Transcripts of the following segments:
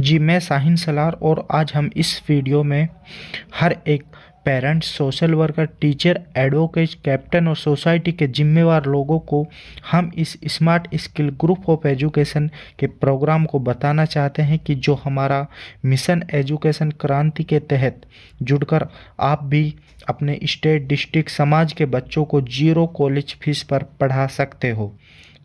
जी, मैं शाहीन सलार और आज हम इस वीडियो में हर एक parents, social worker, teacher, advocate, captain और सोसाइटी के जिम्मेवार लोगों को हम इस smart skill group of education के प्रोग्राम को बताना चाहते हैं कि जो हमारा मिशन एजुकेशन क्रांति के तहत जुड़कर आप भी अपने स्टेट, डिस्ट्रिक्ट, समाज के बच्चों को जीरो कॉलेज फीस पर पढ़ा सकते हो।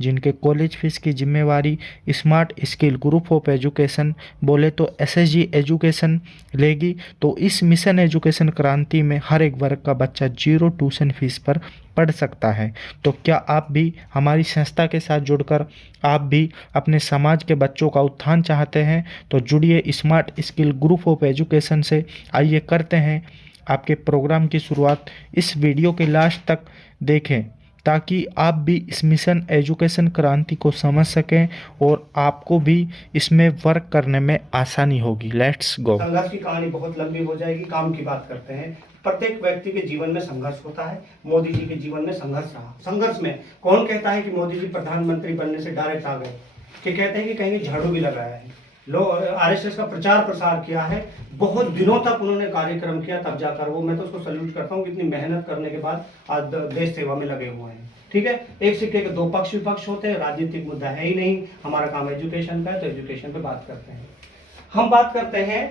जिनके कॉलेज फीस की जिम्मेवारी smart skill group of education बोले तो एसएसजी एजुकेशन लेगी। तो इस मिशन एजुकेशन क्रांति में हर एक वर्ग का बच्चा जीरो ट्यूशन फीस पर पढ़ सकता है। तो क्या आप भी हमारी संस्था के साथ जुड़कर आप भी अपने समाज के बच्चों का उत्थान चाहते हैं? तो जुड़िए smart skill group of education से। आइए करते हैं आपके प्रोग्राम की शुरुआत। इस वीडियो के लास्ट तक देखें ताकि आप भी इस मिशन एजुकेशन क्रांति को समझ सकें और आपको भी इसमें वर्क करने में आसानी होगी। Let's go. संघर्ष की कहानी बहुत लंबी हो जाएगी। काम की बात करते हैं। प्रत्येक व्यक्ति के जीवन में संघर्ष होता है। मोदी जी के जीवन में संघर्ष रहा। संघर्ष में कौन कहता है कि मोदी जी प्रधानमंत्री बनने से डायरेक्ट आ गए? कि कहते हैं कि कहीं झाड़ू भी लगाया है। लोग आरएसएस का प्रचार प्रसार किया है, बहुत दिनों तक उन्होंने कार्यक्रम किया, तब जाकर वो, मैं तो उसको सल्यूट करता हूँ कि इतनी मेहनत करने के बाद आज देश सेवा में लगे हुए हैं। ठीक है, एक सिक्के के दो पक्ष विपक्ष होते हैं। राजनीतिक मुद्दा है ही नहीं, हमारा काम एजुकेशन का है, तो एजुकेशन पे बात करते हैं। हम बात करते हैं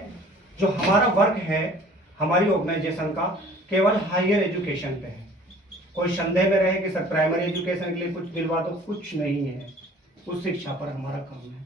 जो हमारा वर्क है हमारी ऑर्गेनाइजेशन का, केवल हायर एजुकेशन पे है। कोई संदेह में रहे कि सर प्राइमरी एजुकेशन के लिए कुछ दिलवा दो, कुछ नहीं है। उस शिक्षा पर हमारा काम है।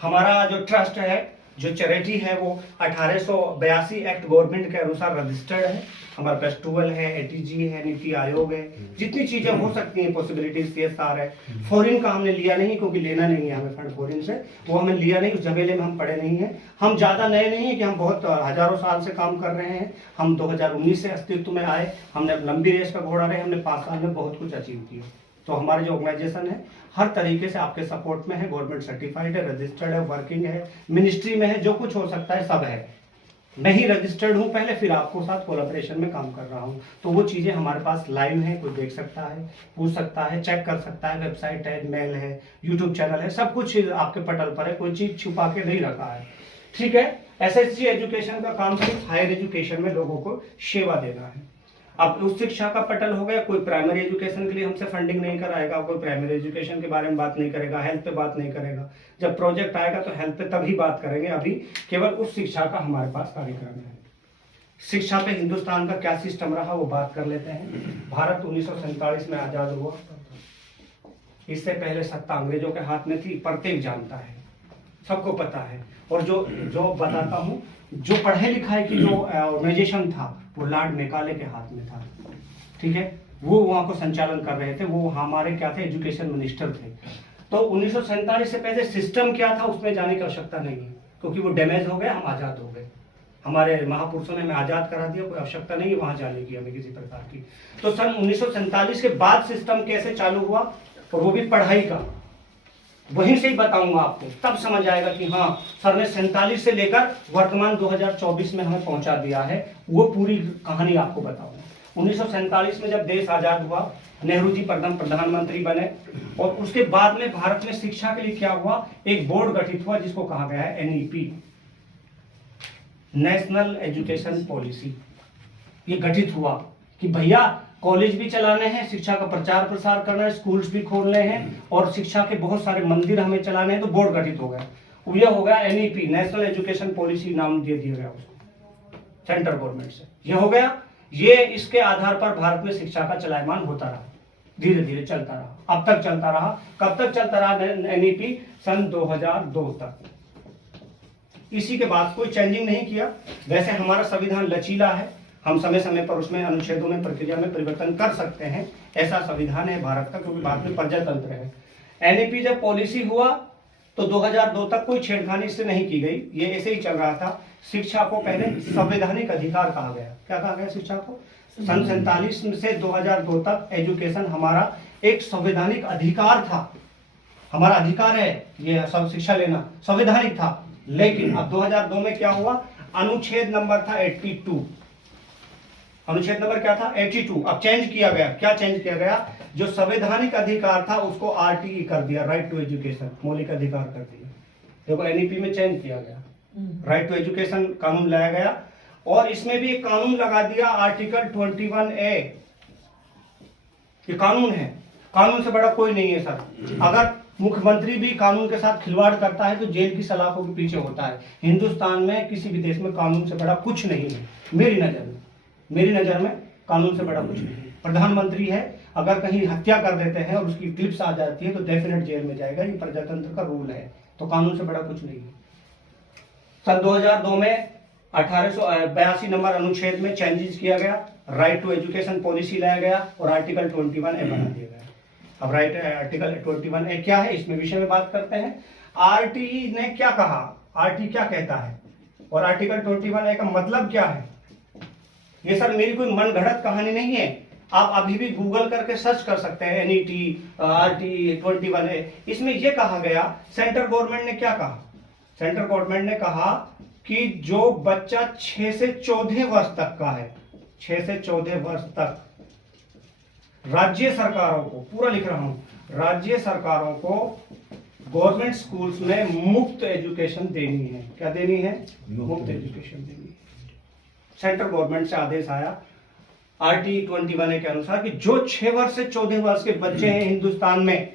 हमारा जो ट्रस्ट है, जो चैरिटी है, वो 1882 एक्ट गवर्नमेंट के अनुसार रजिस्टर्ड है। हमारे पास टूवेल है, एटीजी है, नीति आयोग है, जितनी चीजें हो सकती हैं पॉसिबिलिटीज, सीएसआर है। फॉरेन का हमने लिया नहीं क्योंकि लेना नहीं है हमें फंड फॉरेन से, वो हमें लिया नहीं, उस झमेले में हम पड़े नहीं हैं। हम ज्यादा नए नहीं है कि हम बहुत हजारों साल से काम कर रहे हैं। हम 2019 से अस्तित्व में आए। हमने लंबी रेस का घोड़ा रहे, हमने 5 साल में बहुत कुछ अचीव किया। तो हमारी जो ऑर्गेनाइजेशन है हर तरीके से आपके सपोर्ट में है, गवर्नमेंट सर्टिफाइड है, रजिस्टर्ड है, वर्किंग है, मिनिस्ट्री में है, जो कुछ हो सकता है सब है। नहीं रजिस्टर्ड हूं पहले, फिर आपको साथ कोलैबोरेशन में काम कर रहा हूं, तो वो चीजें हमारे पास लाइव है। कोई देख सकता है, पूछ सकता है, चेक कर सकता है। वेबसाइट है, मेल है, यूट्यूब चैनल है, सब कुछ आपके पटल पर है। कोई चीज छुपा के नहीं रखा है। ठीक है, एसएससी एजुकेशन का काम सिर्फ हायर एजुकेशन में लोगों को सेवा देना है। अब उस शिक्षा का पटल हो गया। कोई प्राइमरी एजुकेशन के लिए हमसे फंडिंग नहीं कराएगा, कोई प्राइमरी एजुकेशन के बारे में बात नहीं करेगा, हेल्थ पे बात नहीं करेगा। जब प्रोजेक्ट आएगा तो हेल्थ पे तभी बात करेंगे। अभी केवल उस शिक्षा का हमारे पास कार्यक्रम है। शिक्षा पे हिंदुस्तान का क्या सिस्टम रहा वो बात कर लेते हैं। भारत 1947 में आजाद हुआ। इससे पहले सत्ता अंग्रेजों के हाथ में थी, प्रत्येक जानता है, सबको पता है। और जो बताता हूँ, जो पढ़े लिखाए की जो ऑर्गेनाइजेशन था वो लॉर्ड मेकाले के हाथ में था। ठीक है, वो वहां को संचालन कर रहे थे। वो हमारे क्या थे, एजुकेशन मिनिस्टर थे। तो 1947 से पहले सिस्टम क्या था उसमें जाने की आवश्यकता नहीं है, क्योंकि वो डैमेज हो गया, हम आजाद हो गए। हमारे महापुरुषों ने हमें आजाद करा दिया, कोई आवश्यकता नहीं है वहां जाने की हमें किसी प्रकार की। तो सन 1947 के बाद सिस्टम कैसे चालू हुआ, और वो भी पढ़ाई का, वहीं से ही बताऊंगा आपको, तब समझ आएगा कि हाँ सर ने 47 से लेकर वर्तमान 2024 में हमें पहुंचा दिया है। वो पूरी कहानी आपको बताऊंगा। 1947 में जब देश आजाद हुआ, नेहरू जी प्रधानमंत्री बने, और उसके बाद में भारत में शिक्षा के लिए क्या हुआ, एक बोर्ड गठित हुआ जिसको कहा गया है एनईपी, नेशनल एजुकेशन पॉलिसी। ये गठित हुआ कि भैया कॉलेज भी चलाने हैं, शिक्षा का प्रचार प्रसार करना है, स्कूल्स भी खोलने हैं, और शिक्षा के बहुत सारे मंदिर हमें चलाने हैं। तो बोर्ड गठित हो गया, यह हो गया एनईपी, नेशनल एजुकेशन पॉलिसी नाम दे दिया गया उसको सेंट्रल गवर्नमेंट से। यह हो गया। ये इसके आधार पर भारत में शिक्षा का चलायमान होता रहा, धीरे धीरे चलता रहा, अब तक चलता रहा। कब तक चलता रहा एनईपी? सन 2002 तक। इसी के बाद कोई चेंजिंग नहीं किया। वैसे हमारा संविधान लचीला है, हम समय समय पर उसमें अनुच्छेदों में, प्रक्रिया में परिवर्तन कर सकते हैं। ऐसा संविधान है भारत का, क्योंकि बाद में प्रजातंत्र है। एनईपी जब पॉलिसी हुआ तो 2002 तक कोई छेड़खानी इससे नहीं की गई, ये ऐसे ही चल रहा था। शिक्षा को पहले संवैधानिक अधिकार कहा गया। क्या कहा गया शिक्षा को? सन 47 से 2002 तक एजुकेशन हमारा एक संवैधानिक अधिकार था। हमारा अधिकार है ये सब शिक्षा लेना, संवैधानिक था। लेकिन अब 2002 में क्या हुआ, अनुच्छेद नंबर था 82, अनुच्छेद नंबर क्या था 82। अब चेंज किया गया। क्या चेंज किया गया? जो संवैधानिक अधिकार था उसको आरटीई कर दिया, राइट टू एजुकेशन, मौलिक अधिकार कर दिया। देखो एनईपी में चेंज किया गया, राइट टू एजुकेशन कानून लाया गया, और इसमें भी एक कानून लगा दिया आर्टिकल 21A। ये कानून है, कानून से बड़ा कोई नहीं है सर। अगर मुख्यमंत्री भी कानून के साथ खिलवाड़ करता है तो जेल की सलाखों के पीछे होता है। हिंदुस्तान में किसी भी देश में कानून से बड़ा कुछ नहीं है, मेरी नजर में कानून से बड़ा कुछ नहीं है। प्रधानमंत्री है, अगर कहीं हत्या कर देते हैं और उसकी क्लिप्स आ जाती है तो डेफिनेट जेल में जाएगा, ये प्रजातंत्र का रूल है। तो कानून से बड़ा कुछ नहीं है। सन 2002 में 1882 नंबर अनुच्छेद में चेंजेस किया गया, राइट टू एजुकेशन पॉलिसी लाया गया और आर्टिकल 21A बना दिया गया। अब राइट आर्टिकल 21A क्या है, इसमें विषय में बात करते हैं। आरटीई ने क्या कहा, आरटी क्या कहता है और आर्टिकल 21A का मतलब क्या है। ये सर मेरी कोई मन गढ़ंत कहानी नहीं है, आप अभी भी गूगल करके सर्च कर सकते हैं, एनईटी आरटी 21A। इसमें यह कहा गया, सेंट्रल गवर्नमेंट ने क्या कहा, सेंट्रल गवर्नमेंट ने कहा कि जो बच्चा 6 से 14 वर्ष तक का है, 6 से 14 वर्ष तक, राज्य सरकारों को, पूरा लिख रहा हूं, राज्य सरकारों को गवर्नमेंट स्कूल्स में मुफ्त एजुकेशन देनी है। क्या देनी है, मुफ्त एजुकेशन देनी है। सेंट्रल गवर्नमेंट से आदेश आया आरटी 21A के अनुसार कि जो 6 वर्ष से 14 वर्ष के बच्चे हैं हिंदुस्तान में,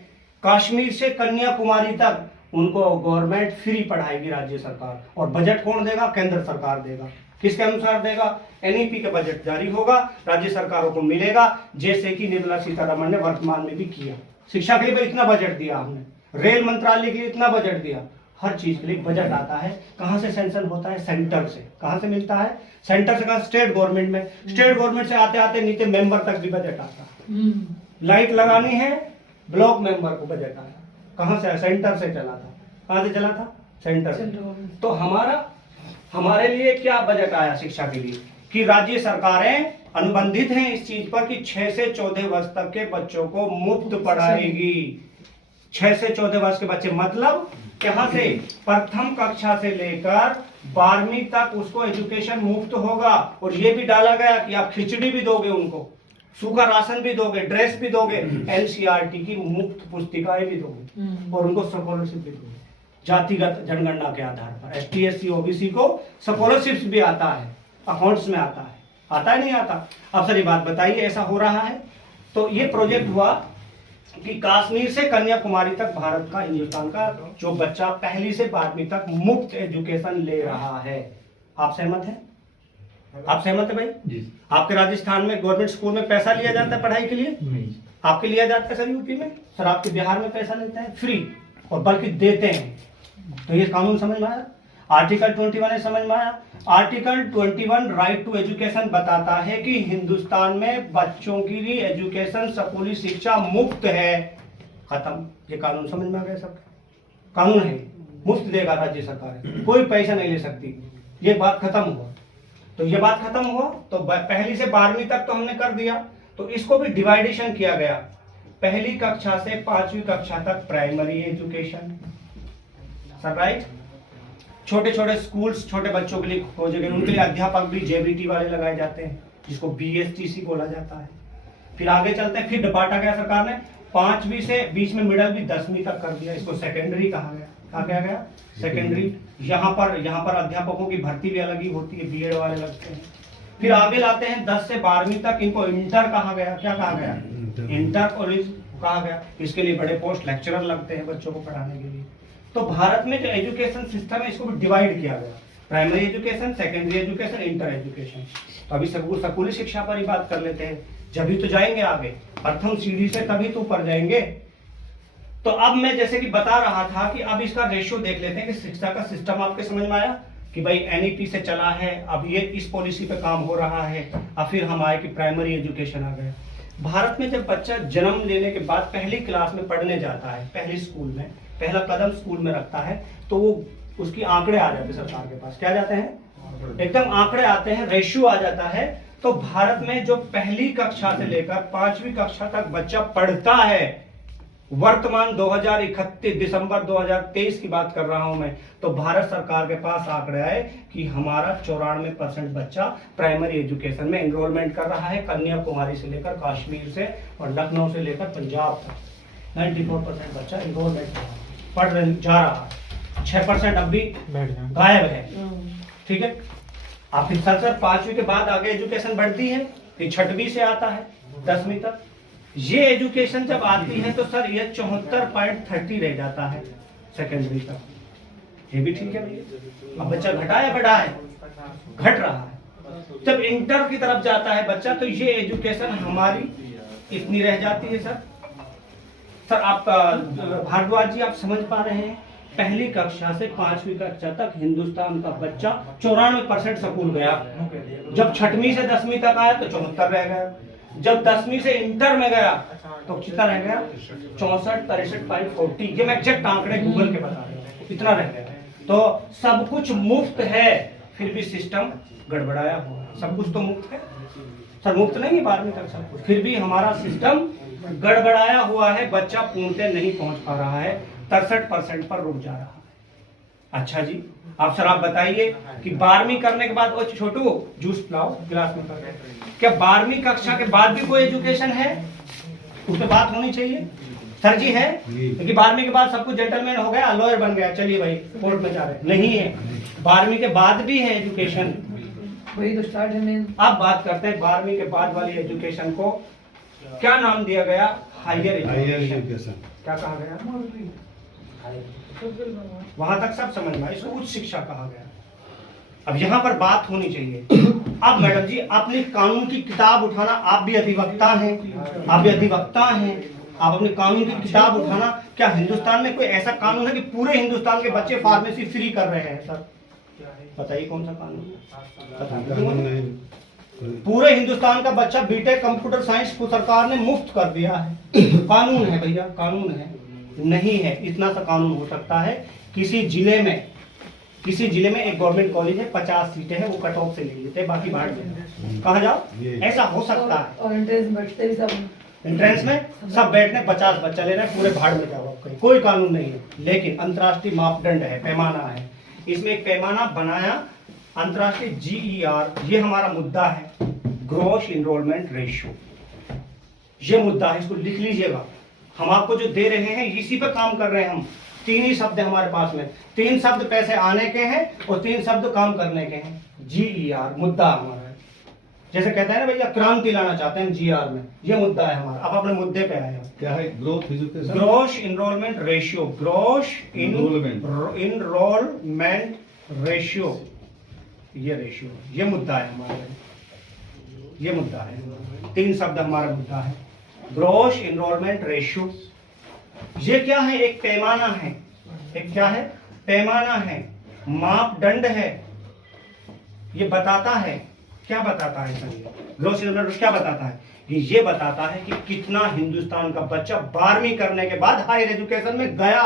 कश्मीर से कन्याकुमारी तक, उनको गवर्नमेंट फ्री पढ़ाएगी राज्य सरकार। और बजट कौन देगा, केंद्र सरकार देगा। किसके अनुसार देगा, एनईपी का बजट जारी होगा, राज्य सरकारों को मिलेगा, जैसे कि निर्मला सीतारमण ने वर्तमान में भी किया। शिक्षा के लिए इतना बजट दिया हमने, रेल मंत्रालय के लिए इतना बजट दिया, हर चीज के लिए बजट आता है। कहां से सैंक्शन होता है, सेंटर से। कहां से मिलता है, सेंटर से। कहा स्टेट गवर्नमेंट में, स्टेट गवर्नमेंट से आते आते नीचे मेंबर तक भी बजट आता है। लाइट लगानी है, ब्लॉक मेंबर को बजट आया, कहां से, सेंटर से चला था। कहां से चला था, सेंटर से। तो हमारे लिए क्या बजट आया शिक्षा के लिए, कि राज्य सरकारें अनुबंधित हैं इस चीज पर कि 6 से 14 वर्ष तक के बच्चों को मुफ्त पढ़ाएगी। 6 से 14 वर्ष के बच्चे, मतलब यहाँ से प्रथम कक्षा से लेकर 12वीं तक उसको एजुकेशन मुफ्त होगा। और ये भी डाला गया कि आप खिचड़ी भी दोगे उनको, सूखा राशन भी दोगे, ड्रेस भी दोगे, एनसीईआरटी की मुफ्त पुस्तिकाएं भी दोगे और उनको स्कॉलरशिप भी दोगे जातिगत जनगणना के आधार पर। एसटी एससी ओबीसी को स्कॉलरशिप भी आता है, अकाउंट्स में आता है नहीं आता। अब सर ये बात बताइए, ऐसा हो रहा है। तो ये प्रोजेक्ट हुआ कि कश्मीर से कन्याकुमारी तक भारत का, हिंदुस्तान का जो बच्चा 1ली से 12वीं तक मुफ्त एजुकेशन ले रहा है। आप सहमत हैं, आप सहमत है भाई जी? आपके राजस्थान में गवर्नमेंट स्कूल में पैसा लिया जाता है पढ़ाई के लिए? नहीं। आपके लिया जाता है सर यूपी में? सर आपके बिहार में पैसा लेते हैं फ्री, और बल्कि देते हैं। तो ये कानून समझ में आया, आर्टिकल 21 समझ में आया। आर्टिकल 21 राइट टू एजुकेशन बताता है कि हिंदुस्तान में बच्चों की लिए एजुकेशन, स्कूली शिक्षा मुफ्त है। खत्म, ये कानून समझ में आ गया सब। कानून है, मुफ्त देगा राज्य सरकार, कोई पैसा नहीं ले सकती। ये बात खत्म हुआ। तो ये बात खत्म हुआ तो 1ली से 12वीं तक तो हमने कर दिया। तो इसको भी डिवाइडेशन किया गया, 1ली कक्षा से 5वीं कक्षा तक प्राइमरी एजुकेशन, सब राइट। छोटे छोटे स्कूल्स छोटे बच्चों के लिए खोजे गए, उनके लिए अध्यापक भी जेबीटी वाले लगाए जाते हैं, जिसको बीएसटीसी बोला जाता है। फिर आगे चलते हैं, फिर बांटा गया सरकार ने 5वीं से, बीच में मिडल भी 10वीं तक कर दिया, इसको सेकेंडरी कहा गया। कहा गया सेकेंडरी। यहाँ पर अध्यापकों की भर्ती भी अलग ही होती है, बीएड वाले लगते हैं। फिर आगे लाते हैं 10 से 12वीं तक, इनको इंटर कहा गया। क्या कहा गया, इंटर कॉलेज कहा गया। इसके लिए बड़े पोस्ट लेक्चरर लगते हैं बच्चों को पढ़ाने के लिए। तो भारत में जो एजुकेशन सिस्टम है इसको भी डिवाइड किया गया, primary education, secondary education, inter education. तो अभी स्कूली शिक्षा पर ही बात कर लेते हैं, जब तो जाएंगे आगे, प्रथम सीढ़ी से तभी तो ऊपर जाएंगे। तो अब मैं जैसे कि बता रहा था कि अब इसका रेशियो देख लेते हैं कि शिक्षा का सिस्टम आपके समझ में आया कि भाई एनईपी से चला है, अब ये इस पॉलिसी पे काम हो रहा है। अब फिर हम आए कि प्राइमरी एजुकेशन आ गया। भारत में जब बच्चा जन्म लेने के बाद 1ली क्लास में पढ़ने जाता है, 1ली स्कूल में, पहला कदम स्कूल में रखता है, तो वो उसकी आंकड़े आ जाते हैं सरकार के पास। क्या जाते हैं, एकदम आंकड़े आते हैं, रेशियो आ जाता है। तो भारत में जो 1ली कक्षा से लेकर 5वीं कक्षा तक बच्चा पढ़ता है, वर्तमान 2031 दिसंबर 2023 की बात कर रहा हूं मैं, तो भारत सरकार के पास आंकड़े आए कि हमारा 94% बच्चा प्राइमरी एजुकेशन में एनरोलमेंट कर रहा है, कन्याकुमारी से लेकर कश्मीर से और लखनऊ से लेकर पंजाब तक 94% बच्चा एनरोलमेंट पढ़ जा रहा है। 6% अब भी गायब है। ठीक है, आप फिर सर 5वीं के बाद आगे एजुकेशन बढ़ती है, फिर 6वीं से आता है 10वीं तक। ये एजुकेशन जब आती है तो सर ये 74.30 रह जाता है सेकेंडरी तक। ये भी ठीक है भैया। अब बच्चा घटा है बढ़ा है, घट रहा है। जब इंटर की तरफ जाता है बच्चा तो ये एजुकेशन हमारी इतनी रह जाती है सर आप भारद्वाज जी आप समझ पा रहे हैं, पहली कक्षा से 5वीं कक्षा तक हिंदुस्तान का बच्चा 94% स्कूल गया। जब 6वीं से 10वीं तक आया तो 74 रह गया। जब 10वीं से इंटर में गया तो कितना रह गया? 64, 63.40। ये मैं एग्जैक्ट आंकड़े गूगल के बता रहा हूँ, इतना रह गया। तो सब कुछ मुफ्त है, फिर भी सिस्टम गड़बड़ाया हुआ है। सब कुछ तो मुफ्त है सर, मुफ्त नहीं है 12वीं तक सब कुछ, फिर भी हमारा सिस्टम गड़बड़ाया हुआ है। बच्चा पूर्णतः नहीं पहुंच पा रहा है, 63% पर रुक जा रहा है। अच्छा जी, आप सर आप बताइए कि 12वीं करने के बाद, ओ छोटू जूस पिलाओ गिलास में करके, क्या 12वीं कक्षा के बाद भी कोई एजुकेशन है? उस पर बात होनी चाहिए सर जी। है क्योंकि 12वीं के बाद सब कुछ जेंटलमैन हो गया, लॉयर बन गया, चलिए भाई कोर्ट में जा रहे, नहीं है। 12वीं के बाद भी है एजुकेशन, वही तो स्टार्ट है। अब बात करते हैं 12वीं के बाद वाली एजुकेशन को क्या नाम दिया गया? Higher education. क्या कहा गया? वहां तक सब समझ में, इसको उच्च शिक्षा कहा गया। अब यहाँ पर बात होनी चाहिए। अब मैडम जी अपनी कानून की किताब उठाना, आप भी अधिवक्ता हैं, आप भी अधिवक्ता हैं, आप अपने कानून की किताब उठाना। क्या हिंदुस्तान में कोई ऐसा कानून है कि पूरे हिंदुस्तान के बच्चे फार्मेसी फ्री कर रहे हैं सर? बताइए कौन सा कानून? पूरे हिंदुस्तान का बच्चा बीटेक कंप्यूटर साइंस को सरकार ने मुफ्त कर दिया है। कानून है भैया, कानून है? नहीं है। इतना सा कानून हो सकता है किसी जिले में एक गवर्नमेंट कॉलेज है, 50 सीटें हैं, वो कट ऑफ से ले लेते हैं, बाकी बाहर कहा जाओ, ऐसा हो सकता है। और एंट्रेंस बैठते भी सब, एंट्रेंस में सब बैठने 50 बच्चा ले रहे हैं, पूरे भाड़ में जाओ कहीं, कोई कानून नहीं है। लेकिन अंतर्राष्ट्रीय मापदंड है, पैमाना है। इसमें एक पैमाना बनाया अंतर्राष्ट्रीय GER, ये हमारा मुद्दा है, ग्रॉस इनरोलमेंट रेशियो। ये मुद्दा है, इसको लिख लीजिएगा। हम आपको जो दे रहे हैं इसी पे काम कर रहे हैं हम। 3 ही शब्द हमारे पास में, 3 शब्द पैसे आने के हैं और 3 शब्द काम करने के हैं। GER मुद्दा हमारा है। जैसे कहते हैं ना भैया क्रांति लाना चाहते हैं GR में, ये मुद्दा है हमारा। अब अपने मुद्दे पे आए हैं। क्या है? Growth education, gross enrolment ratio, gross enrolment ratio, ये रेशियो, ये मुद्दा है हमारा, ये मुद्दा है। 3 शब्द हमारा मुद्दा है, ग्रॉस इनरोलमेंट रेशियो। ये क्या है? एक पैमाना है। एक क्या है? पैमाना है, मापदंड है। ये बताता है, क्या बताता है सर? ग्रॉस इनरोलमेंट रेशियो क्या बताता है? ये बताता है कि कितना हिंदुस्तान का बच्चा 12वीं करने के बाद हायर एजुकेशन में गया।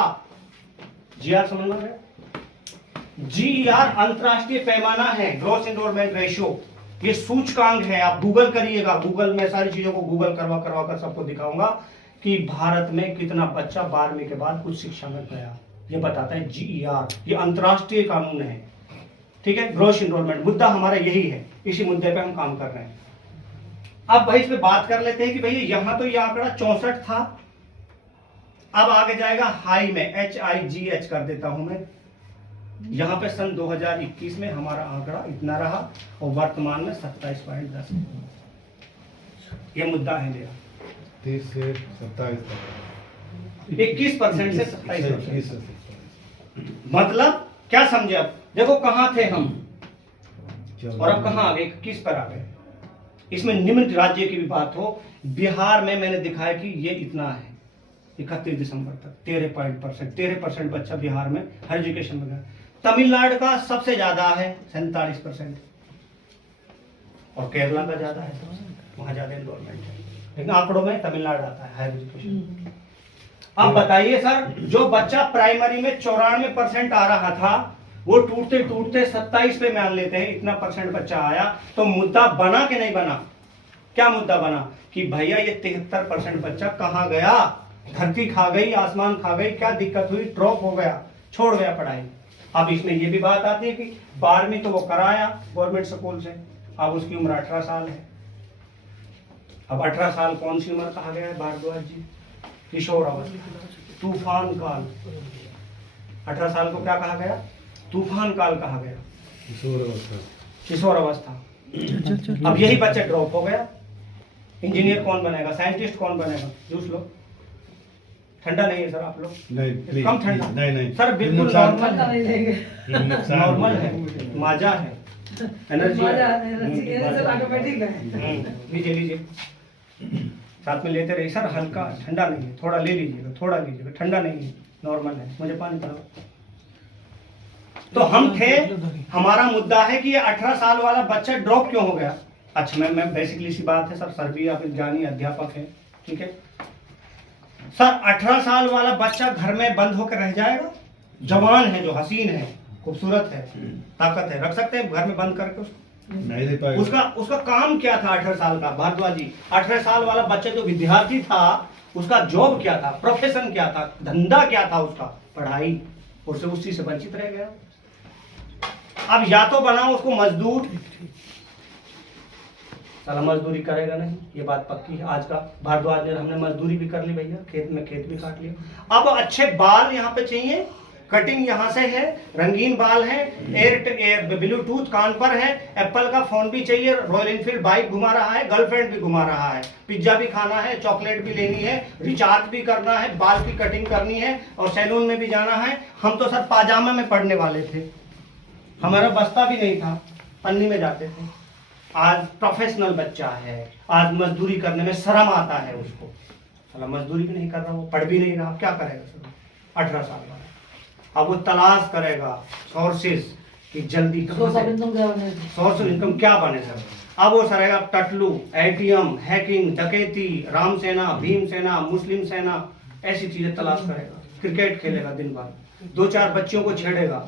GR समझ में गया? GER अंतरराष्ट्रीय पैमाना है, ग्रॉस इनरोलमेंट रेशियो। ये सूचकांक है, आप गूगल करिएगा, गूगल में सारी चीजों को गूगल करवा कर सबको दिखाऊंगा कि भारत में कितना बच्चा 12वीं के बाद कुछ शिक्षा में गया। ये बताता है GER, ये अंतरराष्ट्रीय कानून है। ठीक है, ग्रॉस इनरोलमेंट मुद्दा हमारा यही है, इसी मुद्दे पे हम काम कर रहे हैं। अब भाई इस पे बात कर लेते हैं कि भैया यहाँ तो ये आंकड़ा 64 था, अब आगे जाएगा हाई में, HIGH कर देता हूं मैं। यहाँ पे सन 2021 में हमारा आंकड़ा इतना रहा और वर्तमान में 27.10। ये मुद्दा है मेरा। 30 से 27 तक, 21% से 27%। मतलब क्या समझे? अब देखो कहाँ थे हम और अब कहाँ आ गए, किस पर आ गए। इसमें निम्न राज्य की भी बात हो, बिहार में मैंने दिखाया कि ये इतना है 31 दिसंबर तक 13% बच्चा बिहार में हायर एजुकेशन में गया। तमिलनाडु का सबसे ज्यादा है 47% और केरला का ज्यादा है, वहां ज्यादा एनरोलमेंट है, लेकिन आंकड़ों में तमिलनाडु आता है हायर एजुकेशन। अब बताइए सर, जो बच्चा प्राइमरी में 94% आ रहा था वो टूटते टूटते 27 पे मान लेते हैं, इतना परसेंट बच्चा आया, तो मुद्दा बना कि नहीं बना? क्या मुद्दा बना कि भैया ये 73% बच्चा कहाँ गया? धरती खा गई, आसमान खा गई, क्या दिक्कत हुई? ड्रॉप हो गया, छोड़ गया पढ़ाई। अब इसमें ये भी बात आती है कि 12वीं तो वो कराया गवर्नमेंट स्कूल से, अब उसकी उम्र 18 साल है। अब 18 साल कौन सी उम्र कहा गया है भारद्वाज जी? किशोर अवस्था, तूफान काल। 18 साल को क्या कहा गया? तूफान काल कहा गया, किशोर अवस्था। किशोर अवस्था। अब यही बच्चा ड्रॉप हो गया, इंजीनियर कौन बनेगा, साइंटिस्ट कौन बनेगा? जूस लो, ठंडा नहीं है सर आप लोग, नहीं प्लीज, कम ठंडा नहीं सर, बिल्कुल नुकसान- नॉर्मल पता नहीं लेंगे नॉर्मल है, माजा है, एनर्जी ऑटोमेटिक है। लीजिए लीजिए, साथ में लेते रहिए सर, हल्का ठंडा नहीं है, थोड़ा ले लीजिएगा, थोड़ा लीजिएगा, ठंडा नहीं है, नॉर्मल है। मुझे पानी पिलाओ। तो हम थे, हमारा मुद्दा है कि ये 18 साल वाला बच्चा ड्रॉप क्यों हो गया। अच्छा मैं बेसिकली सी बात है सर भी आप जानिए, अध्यापक है, ठीक है सर। 18 साल वाला बच्चा घर में बंद होकर रह जाएगा? जवान है, जो हसीन है, खूबसूरत है, ताकत है, रख सकते हैं घर में बंद करके उसको? नहीं दे पाएगा। उसका काम क्या था 18 साल का? भारद्वाज जी, 18 साल वाला बच्चा जो विद्यार्थी था, उसका जॉब क्या था, प्रोफेशन क्या था, धंधा क्या था उसका? पढ़ाई, और से उसी से वंचित रह गया। अब या तो बनाओ उसको मजदूर, साला मजदूरी करेगा नहीं, ये बात पक्की है। आज का भारद्वाज ने, हमने मजदूरी भी कर ली भैया, खेत में खेत भी काट लिया। अब अच्छे बाल यहाँ पे चाहिए, कटिंग यहाँ से है, रंगीन बाल है, एयर ब्लूटूथ कान पर है, एप्पल का फोन भी चाहिए, रॉयल एनफील्ड बाइक घुमा रहा है, गर्लफ्रेंड भी घुमा रहा है, पिज्जा भी खाना है, चॉकलेट भी लेनी है, रिचार्ज भी करना है, बाल की कटिंग करनी है, और सैलून में भी जाना है। हम तो सर पाजामा में पढ़ने वाले थे, हमारा बस्ता भी नहीं था, पन्नी में जाते थे। आज प्रोफेशनल बच्चा है, आज मजदूरी करने में शर्म आता है उसको, साला मजदूरी भी नहीं कर रहा, वो पढ़ भी नहीं रहा, क्या करेगा सर 18 साल वाला? अब वो तलाश करेगा सोर्सेस कि जल्दी सोर्स ऑफ इनकम क्या बने? सोर्स ऑफ इनकम क्या बने सर? अब वो सरेगा टटलू, एटीएम, हैकिंग, डकैती, राम सेना, भीम सेना, मुस्लिम सेना, ऐसी चीजें तलाश करेगा। क्रिकेट खेलेगा दिन भर, 2-4 बच्चियों को छेड़ेगा,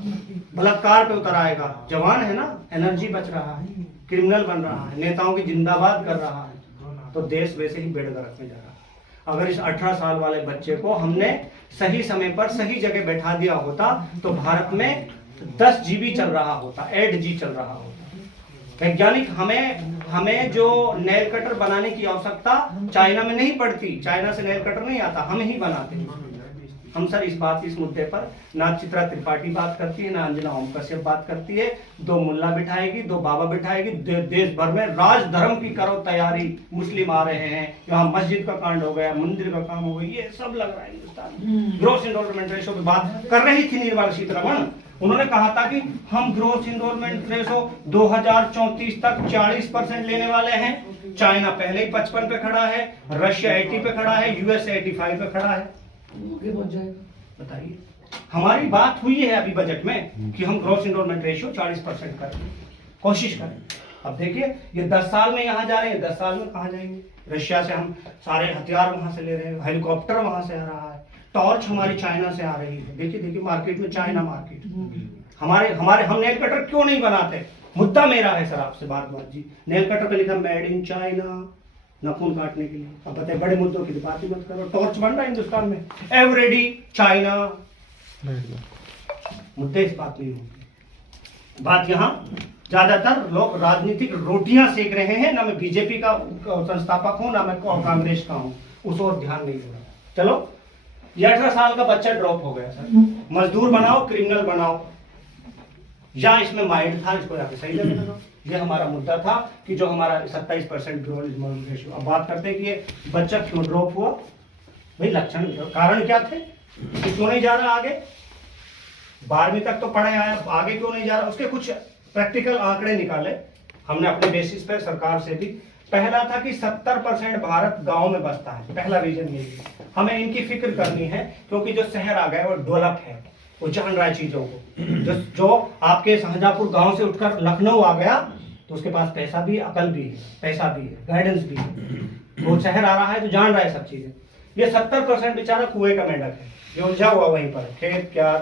बलात्कार पे उतर आएगा। जवान है ना, एनर्जी बच रहा है, क्रिमिनल बन रहा है, नेताओं की जिंदाबाद कर रहा है, तो देश वैसे ही बेड़गरक में जा रहा है। अगर इस 18 साल वाले बच्चे को हमने सही समय पर सही जगह बैठा दिया होता तो भारत में 10 GB चल रहा होता, 8G चल रहा होता। वैज्ञानिक हमें जो नेल कटर बनाने की आवश्यकता चाइना में नहीं पड़ती, चाइना से नेल कटर नहीं आता, हम ही बनाते हैं। हम सर इस मुद्दे पर ना चित्रा त्रिपाठी बात करती है, ना अंजना ओम कश्यप बात करती है। 2 मुल्ला बिठाएगी, 2 बाबा बिठाएगी, देश भर में राज धर्म की करो तैयारी, मुस्लिम आ रहे हैं, यहाँ मस्जिद का कांड हो गया, मंदिर का काम हो गया, ये सब लग रहा है हिंदुस्तान में। ग्रोस एनरोलमेंट रेशो की बात कर रही थी निर्मला सीतारमण, उन्होंने कहा था कि हम ग्रोस एनरोलमेंट रेशो 2034 तक 40% लेने वाले हैं। चाइना पहले ही 55 पे खड़ा है, रशिया 80 पे खड़ा है, यूएस 85 पे खड़ा है। आगे पहुंच जाएगा। बताइए, हमारी बात हुई है अभी बजट में कि हम ग्रोस एनरोलमेंट रेशियो 40% करें, कोशिश करें। अब देखिए ये 10 साल में यहाँ जा रहे हैं, 10 साल में कहाँ जाएंगे? रशिया से हम सारे हथियार वहां से ले रहे हैं, हेलीकॉप्टर वहां से आ रहा है, टॉर्च हमारी चाइना से आ रही है। देखिए मार्केट में चाइना मार्केट, हम नेल कटर क्यों नहीं बनाते? मुद्दा मेरा है सर आपसे भारद्वाज जी, नेल कटर पे लिखा मेड इन चाइना, नाखून काटने के लिए। अब बताए बड़े मुद्दों की बात ही मत करो, टॉर्च बन रहा है हिंदुस्तान में, एवरेडी चाइना, मुद्दे इस बात नहीं होंगे। बात यहाँ ज्यादातर लोग राजनीतिक रोटियां सेक रहे हैं, ना मैं बीजेपी का संस्थापक हूं, ना मैं कांग्रेस का हूं, उस ओर ध्यान नहीं दे रहा। चलो, ये 18 साल का बच्चा ड्रॉप हो गया सर, मजदूर बनाओ, क्रिमिनल बनाओ, या इसमें माइंड था, इसको जाके सही जगह लगाओ। ये हमारा मुद्दा था कि जो हमारा 27% ग्रोथ रेशियो। अब बात करते हैं कि ये बच्चा क्यों ड्रॉप हुआ, भाई लक्षण कारण क्या थे, क्यों नहीं जा रहा आगे? 12वीं तक तो पढ़े आया, आगे क्यों नहीं जा रहा? उसके कुछ प्रैक्टिकल आंकड़े निकाले हमने अपने बेसिस पर सरकार से भी। पहला था कि 70% भारत गांव में बसता है, पहला रीजन यही है। हमें इनकी फिक्र करनी है, क्योंकि जो शहर आ गया वो डेवलप है, वो जान रहा है चीजों को। जो आपके शाहजहांपुर गांव से उठकर लखनऊ आ गया तो उसके पास पैसा भी, अकल भी है, पैसा भी है, गाइडेंस भी है, वो शहर आ रहा है तो जान रहा है सब चीजें। ये 70% बेचारा कुएं का मेंढक है, जो उलझा हुआ वहीं पर, खेत क्या,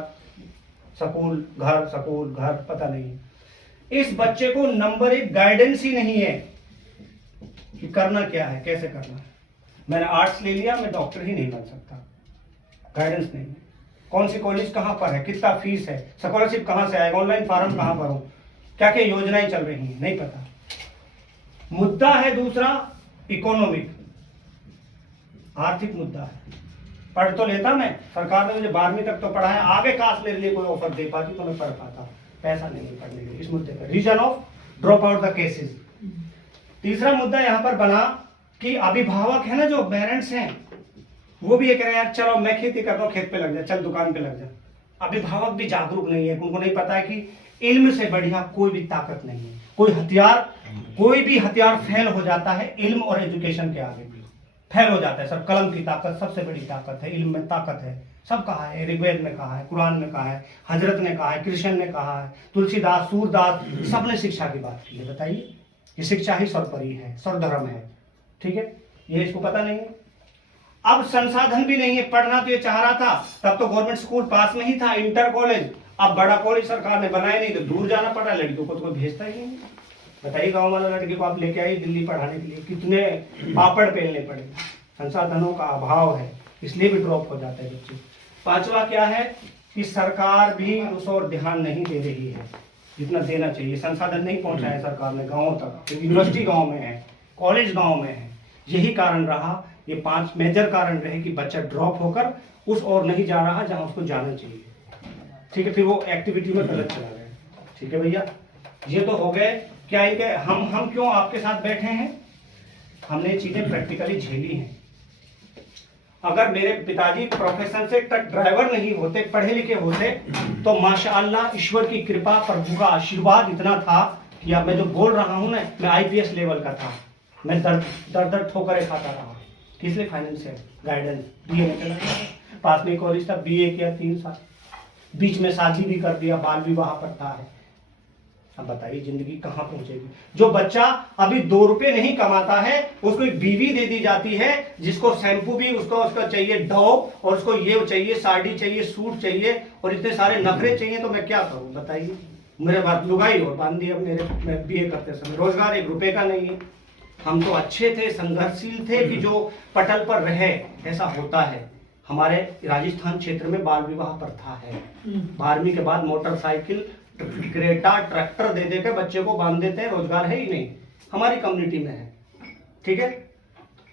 स्कूल घर पता नहीं। इस बच्चे को नंबर 1 गाइडेंस ही नहीं है कि करना क्या है, कैसे करना है। मैंने आर्ट्स ले लिया, मैं डॉक्टर ही नहीं बन सकता, गाइडेंस नहीं है। कौन सी कॉलेज कहाँ पर है, कितना फीस है, स्कॉलरशिप कहाँ से आएगा, ऑनलाइन फॉर्म कहाँ भरूं, क्या क्या योजनाएं चल रही हैं, नहीं पता। मुद्दा है दूसरा इकोनॉमिक, आर्थिक मुद्दा है। पढ़ तो लेता मैं, सरकार ने मुझे 12वीं तक तो पढ़ाया, आगे काश मेरे लिए कोई ऑफर दे पाती तो मैं पढ़ पाता, पैसा नहीं है पढ़ने के लिए। इस मुद्दे पर reason of drop out the cases. तीसरा मुद्दा यहाँ पर बना कि अभिभावक है ना, जो पेरेंट्स हैं, वो भी ये कह रहे हैं यार चलो मैं खेती करता हूँ, खेत पे लग जा, चल दुकान पे लग जा। अभिभावक भी जागरूक नहीं है, उनको नहीं पता है कि इल्म से बढ़िया कोई भी ताकत नहीं है। कोई भी हथियार फेल हो जाता है इल्म और एजुकेशन के आगे, फेल हो जाता है सर। कलम की ताकत सबसे बड़ी ताकत है, इल्म में ताकत है, सब कहा है, ऋग्वेद में कहा है, कुरान में कहा है, हजरत ने कहा है, कृष्ण ने कहा है, तुलसीदास, सूरदास, सबने शिक्षा की बात की है। बताइए, ये शिक्षा ही सर्वोपरि है, सर्वधर्म है, ठीक है, ये इसको पता नहीं है। अब संसाधन भी नहीं है, पढ़ना तो ये चाह रहा था, तब तो गवर्नमेंट स्कूल पास में ही था, इंटर कॉलेज। अब बड़ा कॉलेज सरकार ने बनाया नहीं तो दूर जाना पड़ा, लड़कियों को तो कोई भेजता ही नहीं। बताइए, गांव वाला लड़की को आप लेके आइए दिल्ली पढ़ाने के लिए, कितने पापड़ पेलने पड़े। संसाधनों का अभाव है, इसलिए भी ड्रॉप हो जाते हैं बच्चे। पांचवा क्या है कि सरकार भी उस ओर ध्यान नहीं दे रही है जितना देना चाहिए। संसाधन नहीं पहुंचाए सरकार ने गाँव तक। यूनिवर्सिटी गाँव में है, कॉलेज गाँव में है, यही कारण रहा। ये 5 मेजर कारण रहे कि बच्चा ड्रॉप होकर उस ओर नहीं जा रहा जहां उसको जाना चाहिए, ठीक है। फिर वो एक्टिविटी में गलत चला गया, ठीक है भैया। ये तो हो गए क्या इनके, हम क्यों आपके साथ बैठे हैं, हमने चीजें प्रैक्टिकली झेली हैं। अगर मेरे पिताजी प्रोफेशन से ट्रक ड्राइवर नहीं होते, पढ़े लिखे होते, तो माशाअल्लाह ईश्वर की कृपा, प्रभु का आशीर्वाद इतना था कि अब मैं जो बोल रहा हूं ना, मैं IPS लेवल का था। मैं दर ठोकरे खाता रहा, इसलिए फाइनेंशियल गाइडेंस BA में चला गया, पास में कॉलेज था, BA किया 3 साल, बीच में शादी भी कर दिया, बाल विवाह प्रथा है। अब बताइए जिंदगी कहाँ पहुंचेगी। जो बच्चा अभी 2 रुपए नहीं कमाता है, उसको एक बीवी दे दी जाती है जिसको शैम्पू भी उसका चाहिए डव, और उसको ये चाहिए, साड़ी चाहिए, सूट चाहिए, और इतने सारे नखरे चाहिए, तो मैं क्या करूं बताइए। मेरे बात लुगाई और बांध दी। अब मैं BA करते समय रोजगार 1 रुपए का नहीं है। हम तो अच्छे थे, संघर्षशील थे कि जो पटल पर रहे, ऐसा होता है। हमारे राजस्थान क्षेत्र में बाल विवाह प्रथा है। 12वीं के बाद मोटरसाइकिल, क्रेटा, ट्रैक्टर दे देकर बच्चे को बांध देते हैं, रोजगार है ही नहीं, हमारी कम्युनिटी में है, ठीक है।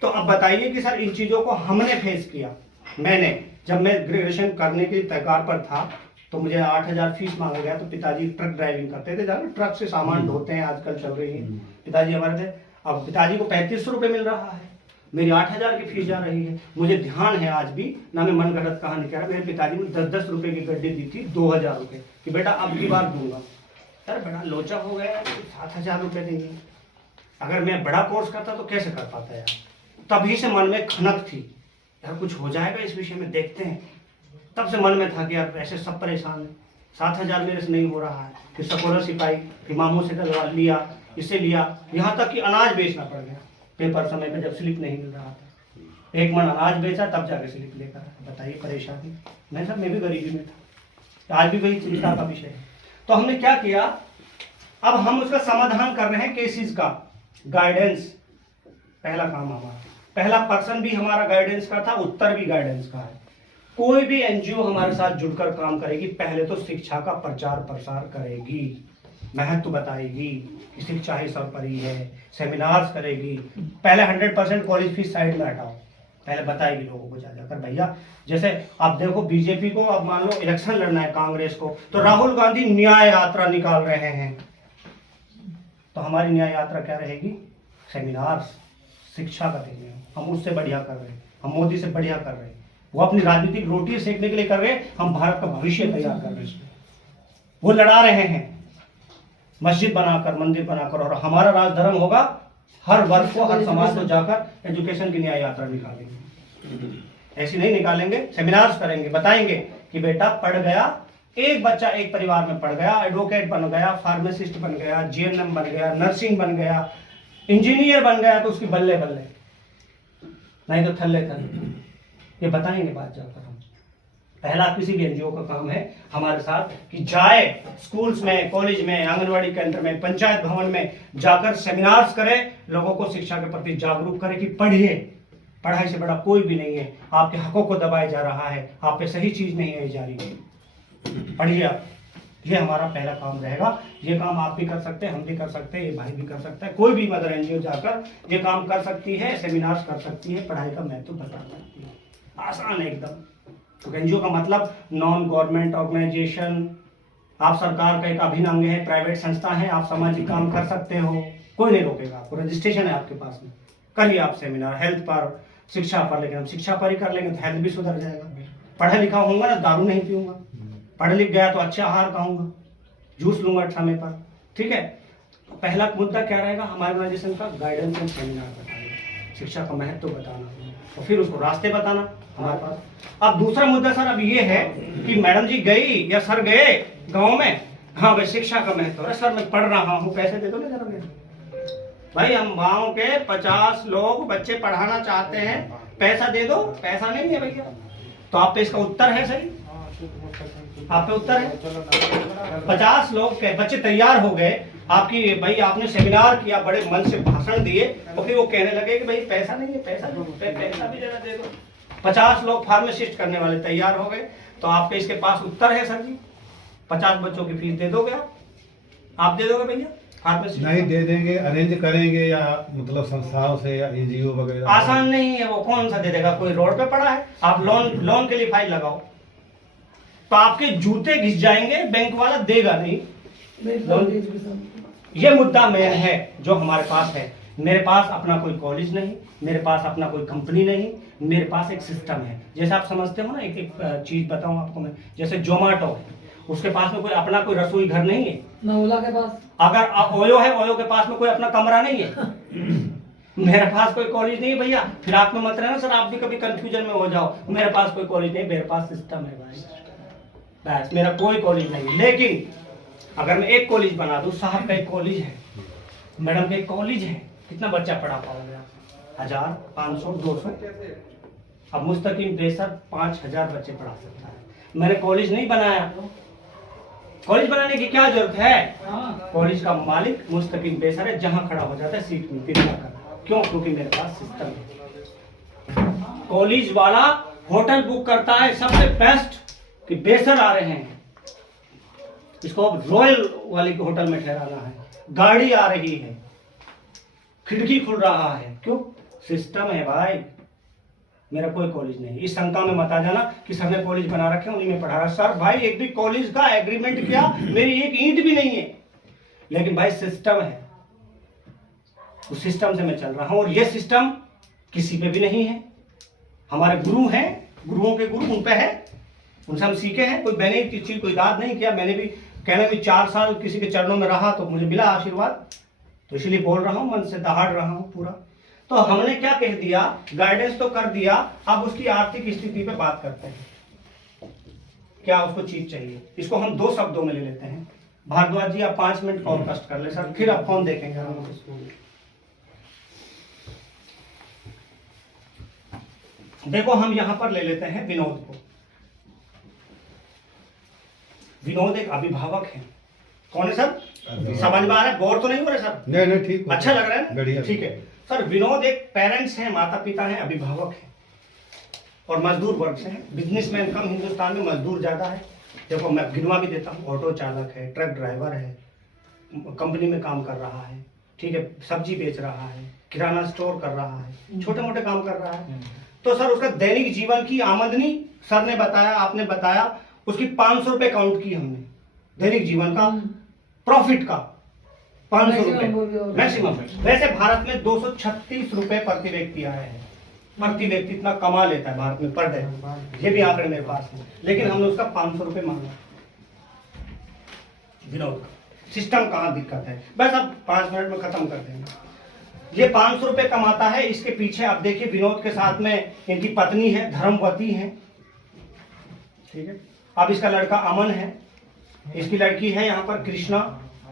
तो अब बताइए कि सर इन चीजों को हमने फेस किया। जब मैं ग्रेजुएशन करने के तैयार पर था तो मुझे 8,000 फीस मांगा गया। तो पिताजी ट्रक ड्राइविंग करते थे, जाकर ट्रक से सामान ढोते हैं, आजकल चल रही है, पिताजी हमारे थे। अब पिताजी को 3500 रुपए मिल रहा है, मेरी 8,000 की फीस जा रही है। मुझे ध्यान है आज भी, ना मैं मन गलत कहानी कह रहा, मेरे पिताजी ने 10-10 रुपए की गड्डी दी थी, 2,000 रुपए कि बेटा अब की बार दूंगा। सर बड़ा लोचा हो गया, 7,000 रुपए देंगे। अगर मैं बड़ा कोर्स करता तो कैसे कर पाता यार। तभी से मन में खनक थी यार, कुछ हो जाएगा इस विषय में, देखते हैं। तब से मन में था कि यार ऐसे सब परेशान है, 7,000 मेरे से नहीं हो रहा है। फिर स्कॉलरशिप आई, फिर मामू से डलवा लिया, इससे लिया, यहाँ तक कि अनाज बेचना पड़ गया पेपर समय पे, जब स्लिप नहीं मिल रहा था। 1 मन अनाज बेचा, तब जाके स्लिप लेकर। बताइए परेशानी। मैं भी गरीबी में था, आज भी वही चिंता का विषय है। तो हमने क्या किया, अब हम उसका समाधान कर रहे हैं, केसेस का गाइडेंस। पहला काम हमारा, पहला पर्सन भी हमारा गाइडेंस का था, उत्तर भी गाइडेंस का है। कोई भी NGO हमारे साथ जुड़कर काम करेगी, पहले तो शिक्षा का प्रचार प्रसार करेगी, महत्व बताएगी कि शिक्षा ही सर्वोपरि है, सेमिनार्स करेगी। पहले 100% कॉलेज फीस साइड में हटाओ, पहले बताएगी लोगों को जाकर। भैया जैसे आप देखो, बीजेपी को अब मान लो इलेक्शन लड़ना है, कांग्रेस को, तो राहुल गांधी न्याय यात्रा निकाल रहे हैं। तो हमारी न्याय यात्रा क्या रहेगी, सेमिनार्स, शिक्षा का देंगे। हम उससे बढ़िया कर रहे हैं, हम मोदी से बढ़िया कर रहे हैं। वो अपनी राजनीतिक रोटी सेकने के लिए कर रहे हैं, हम भारत का भविष्य तैयार कर रहे हैं। वो लड़ा रहे हैं मस्जिद बनाकर, मंदिर बनाकर, और हमारा राजधर्म होगा हर वर्ग को, हर समाज को जाकर एजुकेशन की न्याय यात्रा निकालेंगे। ऐसी नहीं निकालेंगे, सेमिनार्स करेंगे, बताएंगे कि बेटा पढ़ गया, एक बच्चा एक परिवार में पढ़ गया, एडवोकेट बन गया, फार्मासिस्ट बन गया, GNM बन गया, नर्सिंग बन गया, इंजीनियर बन गया, तो उसकी बल्ले बल्ले, नहीं तो थल्ले थल्ले। ये बताएंगे बात जाकर हम। पहला किसी भी NGO का काम है हमारे साथ कि जाए स्कूल्स में, कॉलेज में, आंगनवाड़ी केंद्र में, पंचायत भवन में जाकर सेमिनार्स करे, लोगों को शिक्षा के प्रति जागरूक करे कि पढ़िए, पढ़ाई से बड़ा कोई भी नहीं है। आपके हकों को दबाया जा रहा है, आप पे सही चीज नहीं आई जा रही, पढ़िए आप। ये हमारा पहला काम रहेगा। ये काम आप भी कर सकते हैं, हम भी कर सकते हैं, ये भाई भी कर सकता है, कोई भी मदर NGO जाकर ये काम कर सकती है, सेमिनार्स कर सकती है, पढ़ाई का महत्व बता सकती है। आसान है एकदम। तो एनजीओ का मतलब नॉन गवर्नमेंट ऑर्गेनाइजेशन, आप सरकार का एक अभिन्न अंग है, प्राइवेट संस्था है, आप सामाजिक काम कर सकते हो, कोई नहीं रोकेगा आपको, रजिस्ट्रेशन है आपके पास में। करिए आप सेमिनार हेल्थ पर, शिक्षा पर, लेकिन हम शिक्षा पर ही कर लेंगे तो हेल्थ भी सुधर जाएगा। पढ़ा लिखा होऊंगा ना, दारू नहीं पीऊंगा, पढ़ लिख गया तो अच्छे आहार खाऊंगा, जूस लूंगा समय पर, ठीक है। तो पहला मुद्दा क्या रहेगा हमारे ऑर्गेनाइजेशन का, गाइडेंस एंड सेमिनार बताना, शिक्षा का महत्व बताना, और फिर उसको रास्ते बताना हमारे पास। अब दूसरा मुद्दा सर अब ये है कि मैडम जी गई या सर गए गांव में, हाँ भाई शिक्षा का महत्व है, सर मैं पढ़ रहा हूँ, पैसे दे दो ना जरा मेरे। भाई हम गांव के 50 लोग बच्चे पढ़ाना चाहते हैं, पैसा दे दो, पैसा नहीं है भैया। तो आप पे इसका उत्तर है सही, आप पे उत्तर है। 50 लोग के बच्चे तैयार हो गए आपकी, भाई आपने सेमिनार किया, बड़े मन से भाषण दिए, और फिर वो कहने लगे कि भाई पैसा नहीं है, पैसा भी जरा दे दो। 50 लोग फार्मासिस्ट करने वाले तैयार हो गए, तो आपके इसके पास उत्तर है सर जी, 50 बच्चों की फीस दे दोगे आप दे दोगे भैया फार्मासिस्ट? नहीं दे देंगे, अरेंज करेंगे या मतलब संस्थाओं से या एनजीओ वगैरह। आसान नहीं है वो, कौन सा दे देगा, कोई रोड पे पड़ा है, आप लोन के लिए फाइल लगाओ तो आपके जूते घिस जाएंगे, बैंक वाला देगा नहीं। ये मुद्दा मेन है जो हमारे पास है। मेरे पास अपना कोई कॉलेज नहीं, मेरे पास अपना कोई कंपनी नहीं, मेरे पास एक सिस्टम है। जैसे आप समझते हो ना, एक एक चीज बताऊं आपको मैं, जैसे जोमेटो है, उसके पास में कोई अपना कोई रसोई घर नहीं है ना, ओला के पास। अगर ओयो है, ओयो के पास में कोई अपना कमरा नहीं है। मेरे पास कोई कॉलेज नहीं है भैया, फिर आप में मत रहना सर, आप भी कभी कंफ्यूजन में हो जाओ। मेरे पास कोई कॉलेज नहीं, मेरे पास सिस्टम है भाई, बस मेरा कोई कॉलेज नहीं। लेकिन अगर मैं एक कॉलेज बना दूं, साहब का एक कॉलेज है, मैडम का एक कॉलेज है, कितना बच्चा पढ़ा पाओगे आप? 1000, 500, 200। अब मुस्तकीम बेसर 5000 बच्चे पढ़ा सकता है। मैंने कॉलेज नहीं बनाया, कॉलेज बनाने की क्या जरूरत है? कॉलेज का मालिक मुस्तकीम बेसर है, जहां खड़ा हो जाता है सीट मिलती है। क्यों? क्योंकि मेरे पास सिस्टम है। कॉलेज वाला होटल बुक करता है सबसे बेस्ट कि बेसर आ रहे हैं, इसको अब रॉयल वाले के होटल में ठहराना है, गाड़ी आ रही है, खिड़की खुल रहा है, क्यों? सिस्टम है भाई। मेरा कोई कॉलेज नहीं। इस शंका में मत आ जाना कि सर ने कॉलेज बना रखे उन्हीं में पढ़ा रहा। सर भाई एक भी कॉलेज का एग्रीमेंट किया, मेरी एक ईंट भी नहीं है, लेकिन भाई सिस्टम है, उस सिस्टम से मैं चल रहा हूं। और ये सिस्टम किसी पे भी नहीं है। हमारे गुरु हैं, गुरुओं के गुरु उन पे है, उनसे हम सीखे हैं। कोई मैंने किसी को दाद नहीं किया, मैंने भी कहना भी 4 साल किसी के चरणों में रहा तो मुझे मिला आशीर्वाद, तो इसलिए बोल रहा हूं, मन से दहाड़ रहा हूं पूरा। तो हमने क्या कह दिया, गाइडेंस तो कर दिया, अब उसकी आर्थिक स्थिति पे बात करते हैं, क्या उसको चीज चाहिए। इसको हम 2 शब्दों में ले लेते हैं। भारद्वाज जी आप 5 मिनट और कष्ट कर ले सर, फिर आप फोन देखेंगे हम। देखो हम यहां पर ले लेते हैं विनोद को। विनोद एक अभिभावक है। कौन है सर? समझ में आ रहा है? बोर तो नहीं हो रहे सर? नहीं ठीक, अच्छा लग रहा है? बढ़िया, ठीक है सर। विनोद एक पेरेंट्स हैं, माता पिता हैं, अभिभावक हैं और मजदूर वर्ग से हैं। बिजनेसमैन कम, हिंदुस्तान में मजदूर ज्यादा है। देखो मैं गिनवा भी देता हूँ, ऑटो चालक है, ट्रक ड्राइवर है, कंपनी में काम कर रहा है, ठीक है, सब्जी बेच रहा है, किराना स्टोर कर रहा है, छोटे मोटे काम कर रहा है। तो सर उसका दैनिक जीवन की आमदनी सर ने बताया, आपने बताया, उसकी 500 रुपए काउंट की हमने, दैनिक जीवन का प्रॉफिट का 500 रुपए मैक्सिमम। वैसे भारत में 236 रुपए प्रति व्यक्ति आए हैं। प्रति व्यक्ति इतना कमा लेता है भारत में पर डे, ये भी आंकड़े मेरे पास है, लेकिन हमने उसका 500 रुपए मांगा। विनोद सिस्टम कहाँ दिक्कत है, बस अब 5 मिनट में खत्म कर देंगे। ये 500 रुपए कमाता है, इसके पीछे आप देखिए विनोद के साथ में इनकी पत्नी है, धर्मवती है, ठीक है। अब इसका लड़का अमन है, इसकी लड़की है यहाँ पर कृष्णा,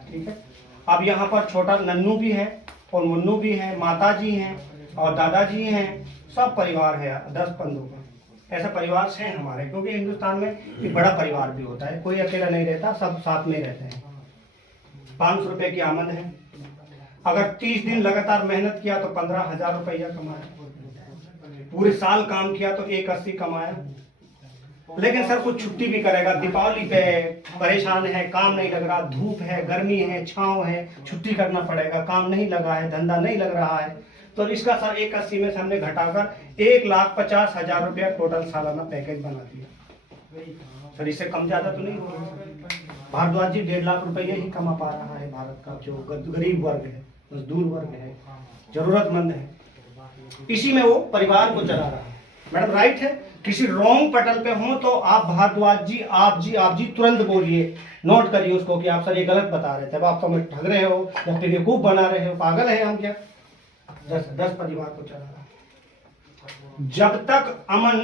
ठीक है। अब यहाँ पर छोटा नन्नू भी है और मुन्नू भी है, माता जी हैं और दादाजी हैं, सब परिवार है 10-15 का। ऐसा परिवार से हैं हमारे, क्योंकि हिंदुस्तान में एक बड़ा परिवार भी होता है, कोई अकेला नहीं रहता, सब साथ में रहते हैं। 500 रुपए की आमद है। अगर 30 दिन लगातार मेहनत किया तो 15,000 रुपया कमाया। पूरे साल काम किया तो 180 कमाया। लेकिन सर कुछ छुट्टी भी करेगा, दीपावली पे परेशान है, काम नहीं लग रहा, धूप है, गर्मी है, छांव है, छुट्टी करना पड़ेगा, काम नहीं लगा है, धंधा नहीं लग रहा है, तो इसका सर 1,80 में से हमने घटाकर 1,50,000 रुपया टोटल सालाना पैकेज बना दिया। सर इससे कम ज्यादा तो नहीं होगा। भारद्वाज जी 1.5 लाख रुपये ही कमा पा रहा है भारत का जो गरीब वर्ग है, मजदूर वर्ग है, जरूरतमंद है, इसी में वो परिवार को चला रहा है। मैडम राइट है। किसी रॉन्ग पटल पे हो तो आप भारद्वाज जी आप जी तुरंत बोलिए, नोट करिए उसको कि आप सर ये गलत बता रहे थे, अब आप तो हमें ठग रहे हो या फिर बेवकूफ बना रहे हो, पागल है हम क्या। 10 परिवार को चला रहा है। जब तक अमन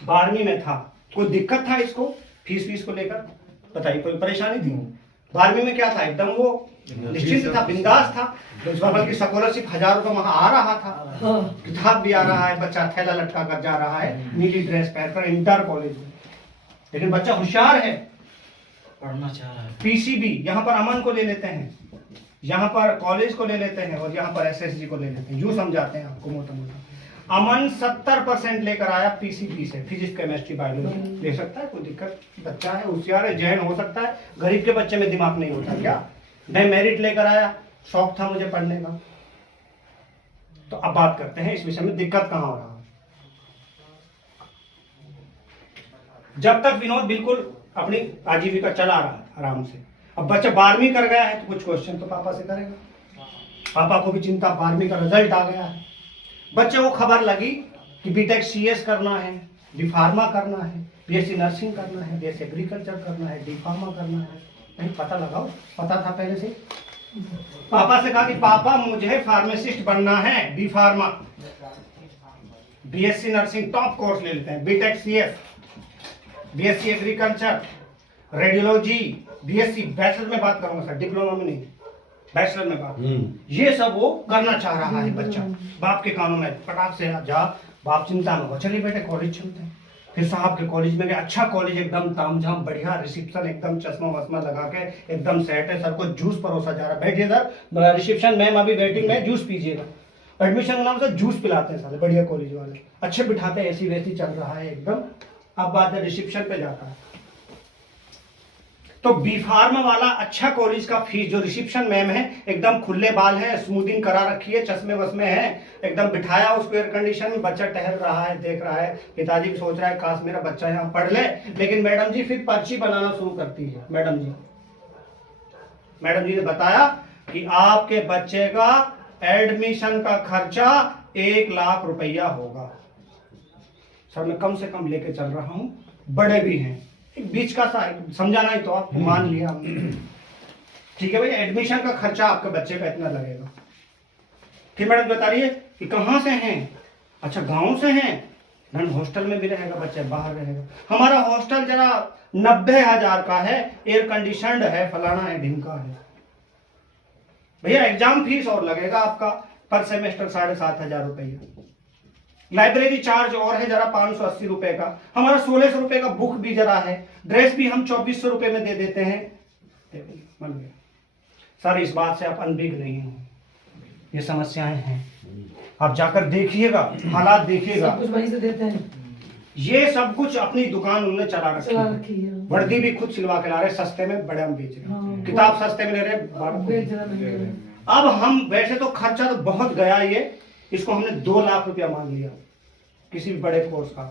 12वीं में था कोई दिक्कत था इसको फीस को लेकर? बताइए, कोई परेशानी थी? 12वीं में क्या था, एकदम वो निश्चिंत था, बिंदास था। प्रिंसिपल की स्कॉलरशिप 1,000 रुपये वहां आ रहा था, किताब भी आ रहा है, बच्चा थैला लटका कर जा रहा है नीली ड्रेस पहनकर इंटर कॉलेज में। लेकिन बच्चा होशियार है, पढ़ना चाह रहा है। पीसीबी यहाँ पर अमन को ले लेते हैं, यहाँ पर कॉलेज को ले लेते हैं और यहाँ पर एसएसजी को ले लेते हैं, यूं समझाते हैं आपको मोटा मोटा। अमन 70% लेकर आया पीसीबी से, फिजिक्स केमिस्ट्री बायोलॉजी। ले सकता है, कोई दिक्कत, बच्चा है, होशियार है, जहन हो सकता है। गरीब के बच्चे में दिमाग नहीं होता क्या? मैं मेरिट लेकर आया, शौक था मुझे पढ़ने का। तो अब बात करते हैं इस विषय में दिक्कत कहां हो रहा है। जब तक विनोद बिल्कुल अपनी आजीविका चला रहा था आराम से, अब बच्चा 12वीं कर गया है तो कुछ क्वेश्चन तो पापा से करेगा। पापा को भी चिंता, 12वीं का रिजल्ट आ गया है, बच्चे को खबर लगी कि बीटेक सीएस करना है, डी फार्मा करना है, बीएससी नर्सिंग करना है, बीएससी एग्रीकल्चर करना है, डी फार्मा करना है। नहीं पता लगाओ, पता था पहले से। पापा से कहा कि पापा मुझे फार्मासिस्ट बनना है, D pharma, BSc nursing top course ले लेते हैं, BTech CS, BSc agriculture, radiology, BSc, bachelor में बात करूंगा सर, डिप्लोमा में नहीं, बैचलर में बात। ये सब वो करना चाह रहा है बच्चा। बाप के कानों में फटाक से जा, बाप चिंता में हो, चलिए बेटे कॉलेज चलते हैं। फिर साहब के कॉलेज में गए, अच्छा कॉलेज, एकदम तामझाम बढ़िया, रिसेप्शन एकदम चश्मा वश्मा लगा के एकदम सेट है, सर को जूस परोसा जा रहा है, बैठिए सर रिसेप्शन मैम अभी वेटिंग में, जूस पीजिएगा। एडमिशन का नाम से जूस पिलाते हैं साले बढ़िया कॉलेज वाले, अच्छे बिठाते हैं, एसी वैसी चल रहा है एकदम। अब बात है रिसेप्शन पे जाता है तो बी फार्मा वाला अच्छा कॉलेज का फीस, जो रिसेप्शन मैम है एकदम खुले बाल है, स्मूथिंग करा रखी है, चश्मे वश्मे है, एकदम बिठाया उसको एयर कंडीशन में, बच्चा टहल रहा है, देख रहा है, पिताजी भी सोच रहा है काश मेरा बच्चा यहाँ पढ़ ले। लेकिन मैडम जी फिर पर्ची बनाना शुरू करती है। मैडम जी ने बताया कि आपके बच्चे का एडमिशन का खर्चा 1 लाख रुपया होगा। सर मैं कम से कम लेके चल रहा हूँ, बड़े भी हैं, बीच का सा समझाना ही तो आपको मान लिया हमने। ठीक है भाई, एडमिशन का खर्चा आपके बच्चे का इतना लगेगा। फिर मैडम बता रही है कि कहाँ से हैं? अच्छा गांव से हैं। मैडम हॉस्टल में भी रहेगा बच्चा, बाहर रहेगा। हमारा हॉस्टल जरा 90,000 का है, एयर कंडीशनड है, फलाना है, ढिमका है। भैया एग्जाम फीस और लगेगा आपका पर सेमेस्टर 7,500 रुपया। लाइब्रेरी चार्ज और है जरा 580 रुपए का। हमारा 1600 रुपए का बुक भी जरा है, ड्रेस भी हम 2400 रुपए में दे देते हैं। बन गया सर, इस बात से आप अनभिज्ञ नहीं हो, ये समस्याएं हैं, आप जाकर देखिएगा, हालात देखिएगा। सब कुछ वहीं से देते हैं, ये सब कुछ अपनी दुकान उन्होंने चला रखी है। है। वर्दी भी खुद सिलवा के ला रहे, सस्ते में बड़े हम बेच रहे, हाँ। किताब सस्ते में ले रहे। बेच रहा नहीं है। अब हम वैसे तो खर्चा तो बहुत गया, ये इसको हमने 2 लाख रुपया मान लिया किसी भी बड़े कोर्स का।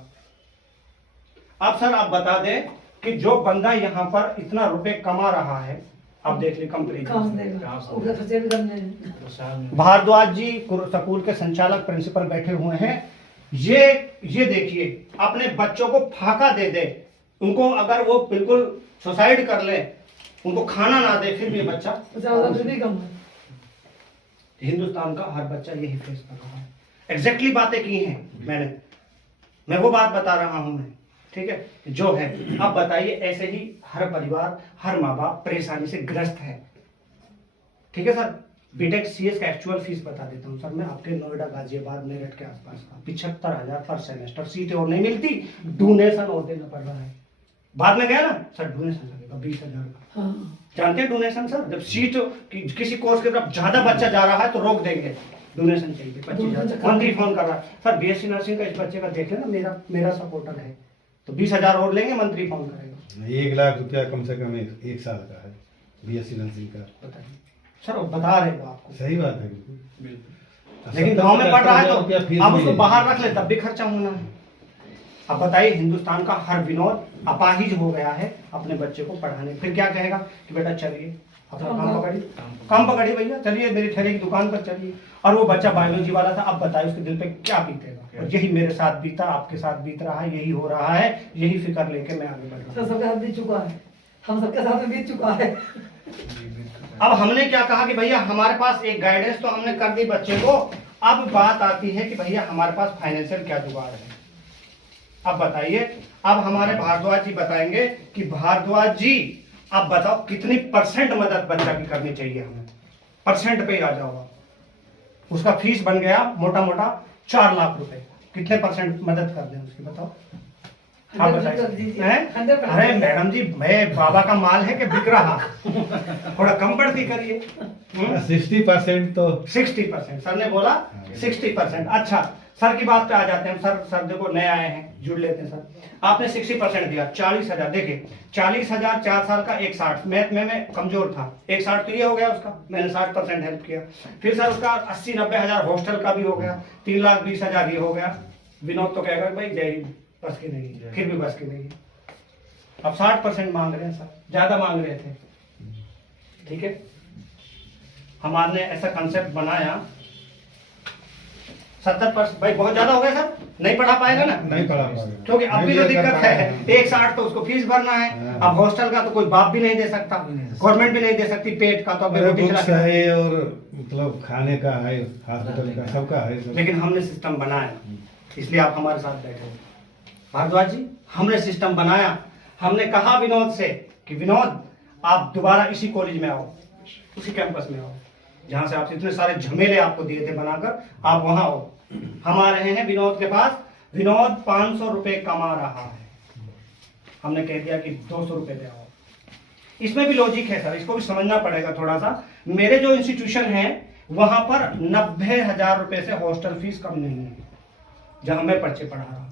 अब सर आप बता दें कि जो बंदा यहाँ पर इतना रुपए कमा रहा है, आप देख ली कंपनी, कहाँ से देगा? उसका खर्चे भी करने हैं। भारद्वाज जी स्कूल के संचालक प्रिंसिपल बैठे हुए हैं। ये देखिए, अपने बच्चों को फाका दे दे, उनको अगर वो बिल्कुल सुसाइड कर ले, उनको खाना ना दे, फिर भी बच्चा 50,000 भी कम है। हिंदुस्तान का हर बच्चा यही फेस कर रहा है। एग्जैक्टली बातें की हैं मैं वो बात बता रहा हूं मैं, ठीक है, जो है। अब बताइए, ऐसे ही हर परिवार, हर माँ बाप परेशानी से ग्रस्त है, ठीक है सर। बीटेक सीएस का एक्चुअल फीस बता देता हूँ सर मैं, आपके नोएडा, गाजियाबाद, मेरठ के आसपास का 75,000 पर सेमेस्टर। सीटें और नहीं मिलती, डोनेशन और देना पड़ रहा है। बाद में गया ना सर, डोनेशन लगेगा 20,000 का। हाँ। जानते हैं डोनेशन सर, जब सीट किसी कोर्स की तरफ ज्यादा बच्चा जा रहा है तो रोक देंगे, डोनेशन चाहिए 25,000। मंत्री फोन कर रहा है, सर बीएससी नर्सिंग का इस बच्चे का देख लेना, मेरा सपोर्टर है, तो 20,000 और लेंगे, मंत्री फोन करेगा। 1 लाख रुपया कम से कम एक साल का है बीएससी नर्सिंग का। बताइए सर, वो बता रहे हो आपको, सही बात है। बिल्कुल। लेकिन गांव में पढ़ रहा है रुपया तो फीस आप भी उसको है। बाहर रख ले तब भी खर्चा होना है। अब बताइए, हिंदुस्तान का हर विनोद अपाहिज हो गया है अपने बच्चे को पढ़ाने। फिर क्या कहेगा कि बेटा चलिए अपना काम पकड़िए, काम पकड़िए भैया, चलिए मेरी ठेले की दुकान पर चलिए। और वो बच्चा बायोलॉजी वाला था, अब बताइए उसके दिल पे क्या बीतेगा। और यही मेरे साथ बीता, आपके साथ बीत रहा है, यही हो रहा है, यही फिक्र लेके मैं आगे बढ़ रहा हूँ। सर सबके साथ बीत चुका है, हम सबके साथ में बीत चुका है। अब हमने क्या कहा कि भैया हमारे पास एक गाइडेंस तो हमने कर दी बच्चे को, अब बात आती है कि भैया हमारे पास फाइनेंशियल क्या जुगाड़ है। अब बताइए, अब हमारे भारद्वाज जी बताएंगे कि भारद्वाज जी अब बताओ कितनी परसेंट मदद बच्चा की करनी चाहिए हमें, परसेंट पे आ जाओ। उसका फीस बन गया मोटा मोटा 4 लाख रुपए, कितने परसेंट मदद कर दें उसकी बताओ आप 100% कर बताइए दीजिए। हैं? 100% अरे मैडम जी, मैं बाबा का माल है कि बिक रहा थोड़ा कम बढ़ती करिए। 60% तो 60%, सर ने बोला 60%। अच्छा सर की बात पे आ जाते हैं। सर देखो नए आए हैं, जुड़ लेते हैं सर। आपने 60% दिया, 40,000। देखिए 40,000 4 साल का 160, मैथ में मैं कमजोर था, 160 तो ये हो गया उसका, मैंने 60% हेल्प किया। फिर सर उसका 80-90 हजार हॉस्टल का भी हो गया, 3,20,000 ये हो गया। विनोद तो कहेगा भाई जय हिंद, बस की नहीं, फिर भी बस की नहीं। अब 60% मांग रहे हैं सर, ज्यादा मांग रहे थे। ठीक है, हमारे ऐसा कंसेप्ट बनाया 70%। भाई बहुत ज्यादा हो गया सर, नहीं पढ़ा पाएगा ना, नहीं पढ़ा पाएगा, क्योंकि अब भी नहीं तो कर दिक्कत पाएगा। है। 160 तो उसको फीस भरना है, हाँ। अब हॉस्टल का तो कोई बाप भी नहीं दे सकता, गवर्नमेंट भी नहीं दे सकती, पेट का तो अब अरे रोटी बुक्स चला। है और मतलब खाने का है, हॉस्पिटल का, सबका है सब। लेकिन हमने सिस्टम बनाया, इसलिए आप हमारे साथ बैठे हो भारद्वाज जी। हमने सिस्टम बनाया, हमने कहा विनोद से कि विनोद आप दोबारा इसी कॉलेज में आओ, उसी कैंपस में आओ जहां से आपसे इतने सारे झमेले आपको दिए थे बनाकर, आप वहां आओ। हम आ रहे हैं विनोद के पास। विनोद 500 रुपए कमा रहा है, हमने कह दिया कि 200 रुपए दे आओ। इसमें भी लॉजिक है सर, इसको भी समझना पड़ेगा थोड़ा सा। मेरे जो इंस्टीट्यूशन है वहां पर 90,000 रुपए से हॉस्टल फीस कम नहीं है जहां मैं पर्चे पढ़ा रहा हूं।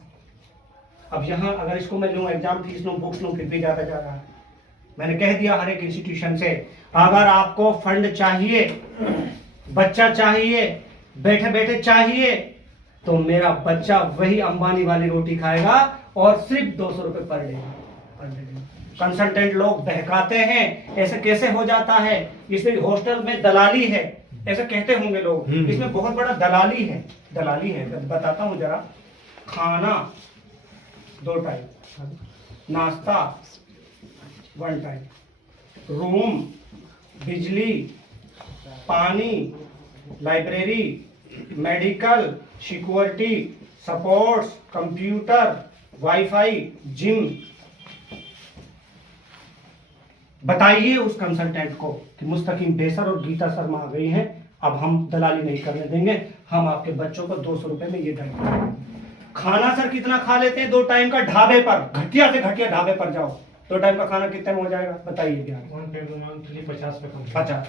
अब यहाँ अगर इसको मैं लूँ, एग्जाम फीस लूँ, बुक्स लूँ, फिर भी ज्यादा जा रहा है। मैंने कह दिया हर एक इंस्टीट्यूशन से, अगर आपको फंड चाहिए, बच्चा चाहिए, बैठे बैठे चाहिए, तो मेरा बच्चा वही अंबानी वाली रोटी खाएगा और सिर्फ 200 रुपए पर डे। कंसल्टेंट लोग बहकाते हैं, ऐसे कैसे हो जाता है, इसमें हॉस्टल में दलाली है, ऐसे कहते होंगे लोग। इसमें बहुत बड़ा दलाली है, दलाली है। बताता हूँ जरा। खाना 2 टाइम, नाश्ता 1 टाइम, रूम, बिजली, पानी, library, medical, security, supports, computer, wifi, gym. बताइए उस कंसल्टेंट को कि मुस्तकीम बेसर और गीता शर्मा आ गई हैं, अब हम दलाली नहीं करने देंगे, हम आपके बच्चों को 200 रुपए में ये देंगे। खाना सर कितना खा लेते हैं 2 टाइम का ढाबे पर, घटिया से घटिया ढाबे पर जाओ, 2 टाइम का खाना कितने में हो जाएगा बताइए क्या? 50।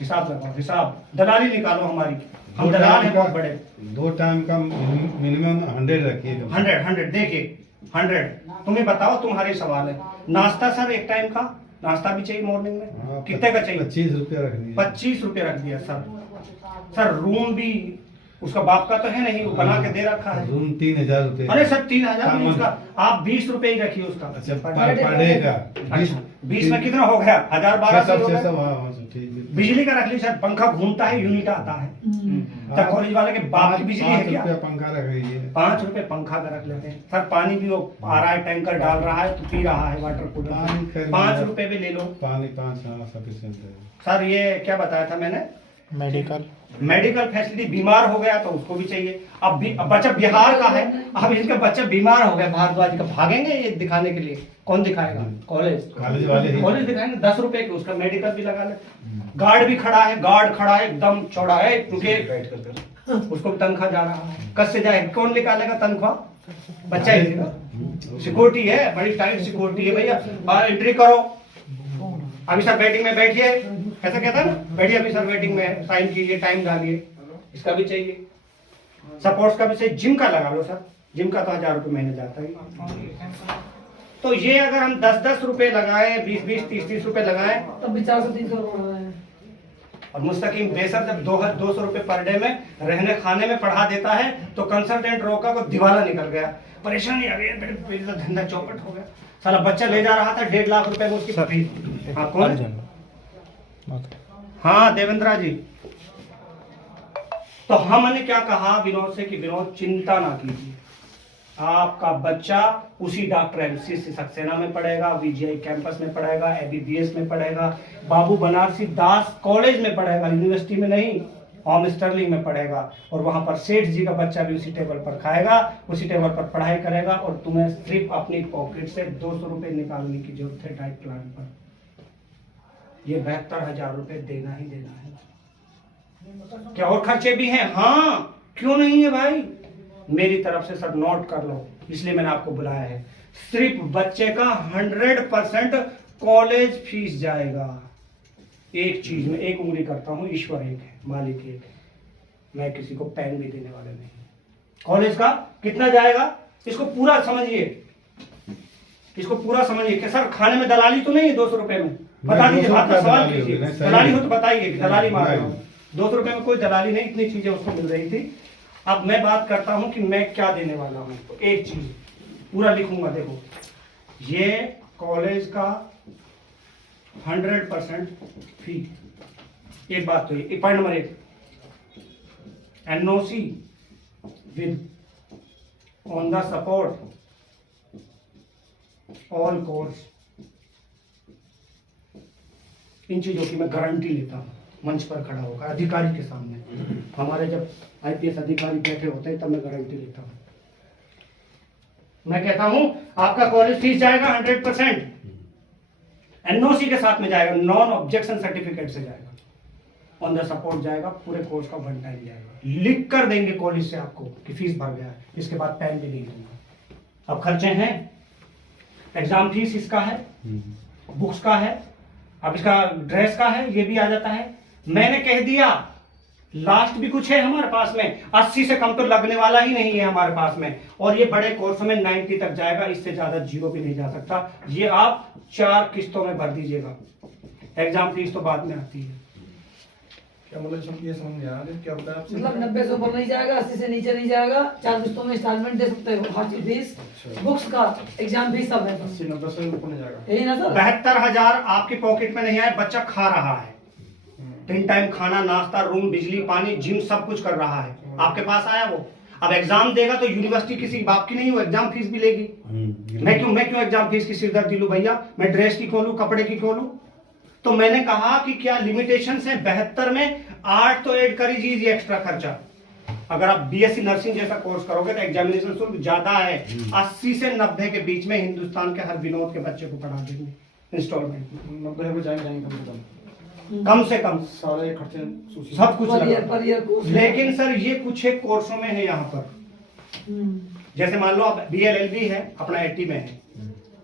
हिसाब लगाओ, हिसाब, दलाली निकालो हमारी, हम दलाल हैं बहुत बड़े। 2 टाइम का मिनिमम 100 रखिए। 100 देखिए 100। तुम्हें बताओ, तुम्हारे सवाल है। नाश्ता सर 1 टाइम का नाश्ता भी चाहिए मॉर्निंग में, कितने का चाहिए? 25 रुपया रख दिया। 25 रुपये रख दिया सर। सर रूम भी उसका बाप का तो है नहीं, वो बना के दे रखा है। रूम 3,000 रुपये। अरे सर 3,000 भी उसका, आप 20 रुपए ही रखिए उसका। अच्छा पर डे का 20 में कितना हो गया? 1,000-1,200 हो गया। हाँ, ठीक है। बिजली का रख ली सर, पंखा घूमता है, यूनिट आता है। क्या कॉलेज वाले के बाप की बिजली है क्या? 5 रुपया पंखा रख लीजिए। 5 रुपए पंखा का रख लेते हैं सर। पानी भी वो आ रहा है, टैंकर डाल रहा है तो पी रहा है वाटर कूलर। 5 रुपए भी ले लो पानी 5 सफिशिएंट है सर। ये क्या बताया था मैंने? Medical facility. बीमार हो गया तो उसको भी चाहिए। अब बच्चा बिहार का है, अब इसका बच्चा बीमार हो गया भारद्वाज का, भागेंगे ये दिखाने के लिए? कौन दिखाएगा? कॉलेज वाले ही। कॉलेज दिखाएंगे 10 रुपए के, उसका मेडिकल भी लगा ले। गार्ड भी खड़ा है, गार्ड खड़ा है एकदम चौड़ा है, क्योंकि उसको भी तनख्वाह जा रहा है। कस से जाएगा, कौन निकालेगा तनख्वाह? बच्चा ही देगा। सिक्योरिटी है, बड़ी टाइट सिक्योरिटी है भैया। बाहर एंट्री करो, अभी सर वेटिंग में बैठिए, ऐसा कहता है ना, बैठिए अभी सर वेटिंग में, साइन कीजिए, टाइम डालिए। इसका भी चाहिए, सपोर्ट्स का भी चाहिए, जिम का लगा लो सर, जिम का तो 1,000 रुपये महीने जाता है। तो ये अगर हम 10-10 रुपए लगाए, 20-20, 30-30 रुपए लगाए, तब भी 400-300 रुपये और मुस्तकीम बेसर जब 200 रुपये पर डे में रहने खाने में पढ़ा देता है तो कंसल्टेंट रोका को दिवाला निकल गया, परेशानी आ गई, मेरे तो धंधा चौपट हो गया। साला बच्चा ले जा रहा था 1.5 लाख रुपए में उसकी फीस। हाँ कौन? हाँ देवेंद्रा जी। तो हमने क्या कहा विनोद से कि विनोद चिंता ना कीजिए, आपका बच्चा उसी डॉक्टर एमसी सक्सेना में पढ़ेगा, वीजीआई कैंपस में पढ़ेगा, एबीबीएस में पढ़ेगा, बाबू बनारसी दास कॉलेज में पढ़ेगा, यूनिवर्सिटी में नहीं, होम स्टर्लिंग में पढ़ेगा। और वहां पर सेठ जी का बच्चा भी उसी टेबल पर खाएगा, उसी टेबल पर पढ़ाई करेगा। और तुम्हें सिर्फ अपनी पॉकेट से 200 रुपये निकालने की जरूरत है डाइट प्लान पर। ये 72,000 रुपये देना ही देना है। क्या और खर्चे भी हैं? हाँ क्यों नहीं है भाई, मेरी तरफ से सब नोट कर लो, इसलिए मैंने आपको बुलाया है। सिर्फ बच्चे का 100% कॉलेज फीस जाएगा। एक चीज में एक उंगली करता हूं, ईश्वर एक है, मालिक एक है, मैं किसी को पेन भी देने वाला नहीं। कॉलेज का कितना जाएगा इसको पूरा समझिए, इसको पूरा समझिए कि सर खाने में दलाली तो नहीं है 200 रुपए में? बता दीजिए, बात का सवाल कीजिए, दलाली हो तो बताइए, दलाली मार रहा हूं। 200 रुपए में कोई दलाली नहीं, इतनी चीजें उसको मिल रही थी। अब मैं बात करता हूं कि मैं क्या देने वाला हूं। तो एक चीज पूरा लिखूंगा, देखो ये कॉलेज का 100% फी। एक बात तो ये point number 1, NOC with on the support all course. इन चीजों की मैं गारंटी लेता हूं मंच पर खड़ा होकर अधिकारी के सामने। हमारे जब आईपीएस अधिकारी बैठे होते हैं तब मैं गारंटी लेता हूं। मैं कहता हूं आपका कॉलेज फीस जाएगा 100%, एनओसी के साथ में जाएगा, नॉन ऑब्जेक्शन सर्टिफिकेट से जाएगा, ऑन द सपोर्ट जाएगा, पूरे कोर्स का 1 टाइम जाएगा। लिख कर देंगे कॉलेज से आपको कि फीस भर गया है, इसके बाद पेन भी नहीं दूंगा। अब खर्चे हैं, एग्जाम फीस इसका है, बुक्स का है, अब इसका ड्रेस का है, ये भी आ जाता है। मैंने कह दिया लास्ट भी कुछ है हमारे पास में, 80 से कम तो लगने वाला ही नहीं है हमारे पास में। और ये बड़े कोर्स में 90 तक जाएगा, इससे ज्यादा 0 भी नहीं जा सकता। ये आप 4 किस्तों में भर दीजिएगा, एग्जाम फीस तो बाद में आती है। क्या मतलब ये समझ नहीं आ रहा क्या बताया आपसे? मतलब 90 से ऊपर नहीं जाएगा, 80 से नीचे नहीं जाएगा, 4 किस्तों में इंस्टॉलमेंट दे सकते हो, हॉस्टल फीस, बुक्स का, एग्जाम फीस सब है। 80-90 से ऊपर नहीं जाएगा। यही ना सर? 72,000 आपकी पॉकेट में नहीं आए, बच्चा खा रहा है, 3 टाइम खाना, नाश्ता, रूम, बिजली, पानी, जिम सब कुछ कर रहा है, आपके पास आया वो। अब एग्जाम देगा तो यूनिवर्सिटी किसी बाप की नहीं, वो एग्जाम फीस भी लेगी। मैं क्यों एग्जाम फीस की सिरदर्दी लूं भैया? मैं ड्रेस की खोलूं, कपड़े की खोलूं? तो मैंने कहा कि क्या लिमिटेशन है 72 में, 8 तो ऐड कर दीजिए एक्स्ट्रा खर्चा। अगर आप बीएससी नर्सिंग जैसा कोर्स करोगे तो एग्जामिनेशन शुल्क ज्यादा है, 80 से 90 के बीच में हिंदुस्तान के हर विनोद के बच्चे को पढ़ा देंगे इंस्टॉलमेंट में। 90 में जाएंगे कम से कम सारे खर्चे सब कुछ पर ईयर लगा। कोर्स। लेकिन सर ये कुछ एक कोर्सों में है यहाँ पर, जैसे मान लो आप बीएलएलबी है अपना 80 में है,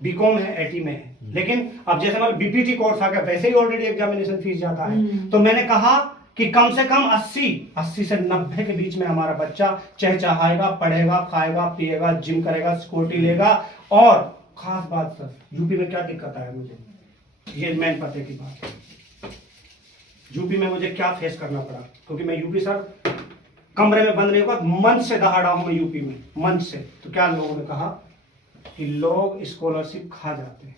बीकॉम है 80 में है, लेकिन अब जैसे मान बीपीटी कोर्स आ गया, वैसे ही ऑलरेडी एग्जामिनेशन फीस जाता है। तो मैंने कहा कि कम से कम 80 से 90 के बीच में हमारा बच्चा चहचहाएगा, पढ़ेगा, खाएगा, पिएगा, जिम करेगा, सिक्योरिटी लेगा। और खास बात सर, यूपी में क्या दिक्कत है मुझे, ये मेन पते की बात है। यूपी में मुझे क्या फेस करना पड़ा, क्योंकि मैं यूपी सर कमरे में बंद नहीं होगा, मंच से दहाड़ा हूं मैं यूपी में, मंच से। तो क्या लोगों ने कहा कि लोग स्कॉलरशिप खा जाते हैं,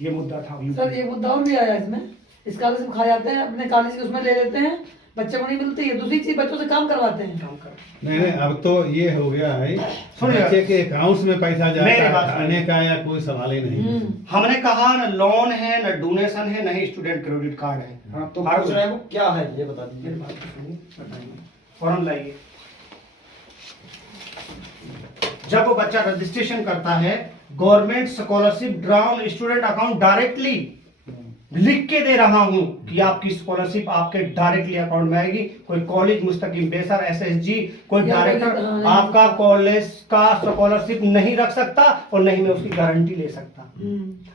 ये मुद्दा था यूपी। सर ये मुद्दा और भी आया इसमें, स्कॉलरशिप खा जाते हैं, अपने कॉलेज के उसमें ले लेते हैं, बच्चे को नहीं मिलती है। दूसरी चीज बच्चों से काम करवाते हैं। नहीं अब तो ये हो गया है, सुनिए। बच्चे के अकाउंट्स में पैसा मेरी जाता बात है, खाने का या कोई सवाल ही नहीं। हमने कहा न लोन है, न डोनेशन है, न ही स्टूडेंट क्रेडिट कार्ड है। हाँ तो पूछ रहे हैं वो क्या है ये बता मेरी दीजिए। बात तो सुनिए, बताइए। फॉर्म लाइए। जब वो बच्चा रजिस्ट्रेशन करता है, government scholarship drown student account directly लिख के दे रहा हूं कि आपकी स्कॉलरशिप आपके डायरेक्टली अकाउंट में आएगी। कोई कॉलेज मुस्तकिम बेसर एसएसजी कोई डायरेक्टर आपका कॉलेज का स्कॉलरशिप नहीं रख सकता और नहीं मैं उसकी गारंटी ले सकता।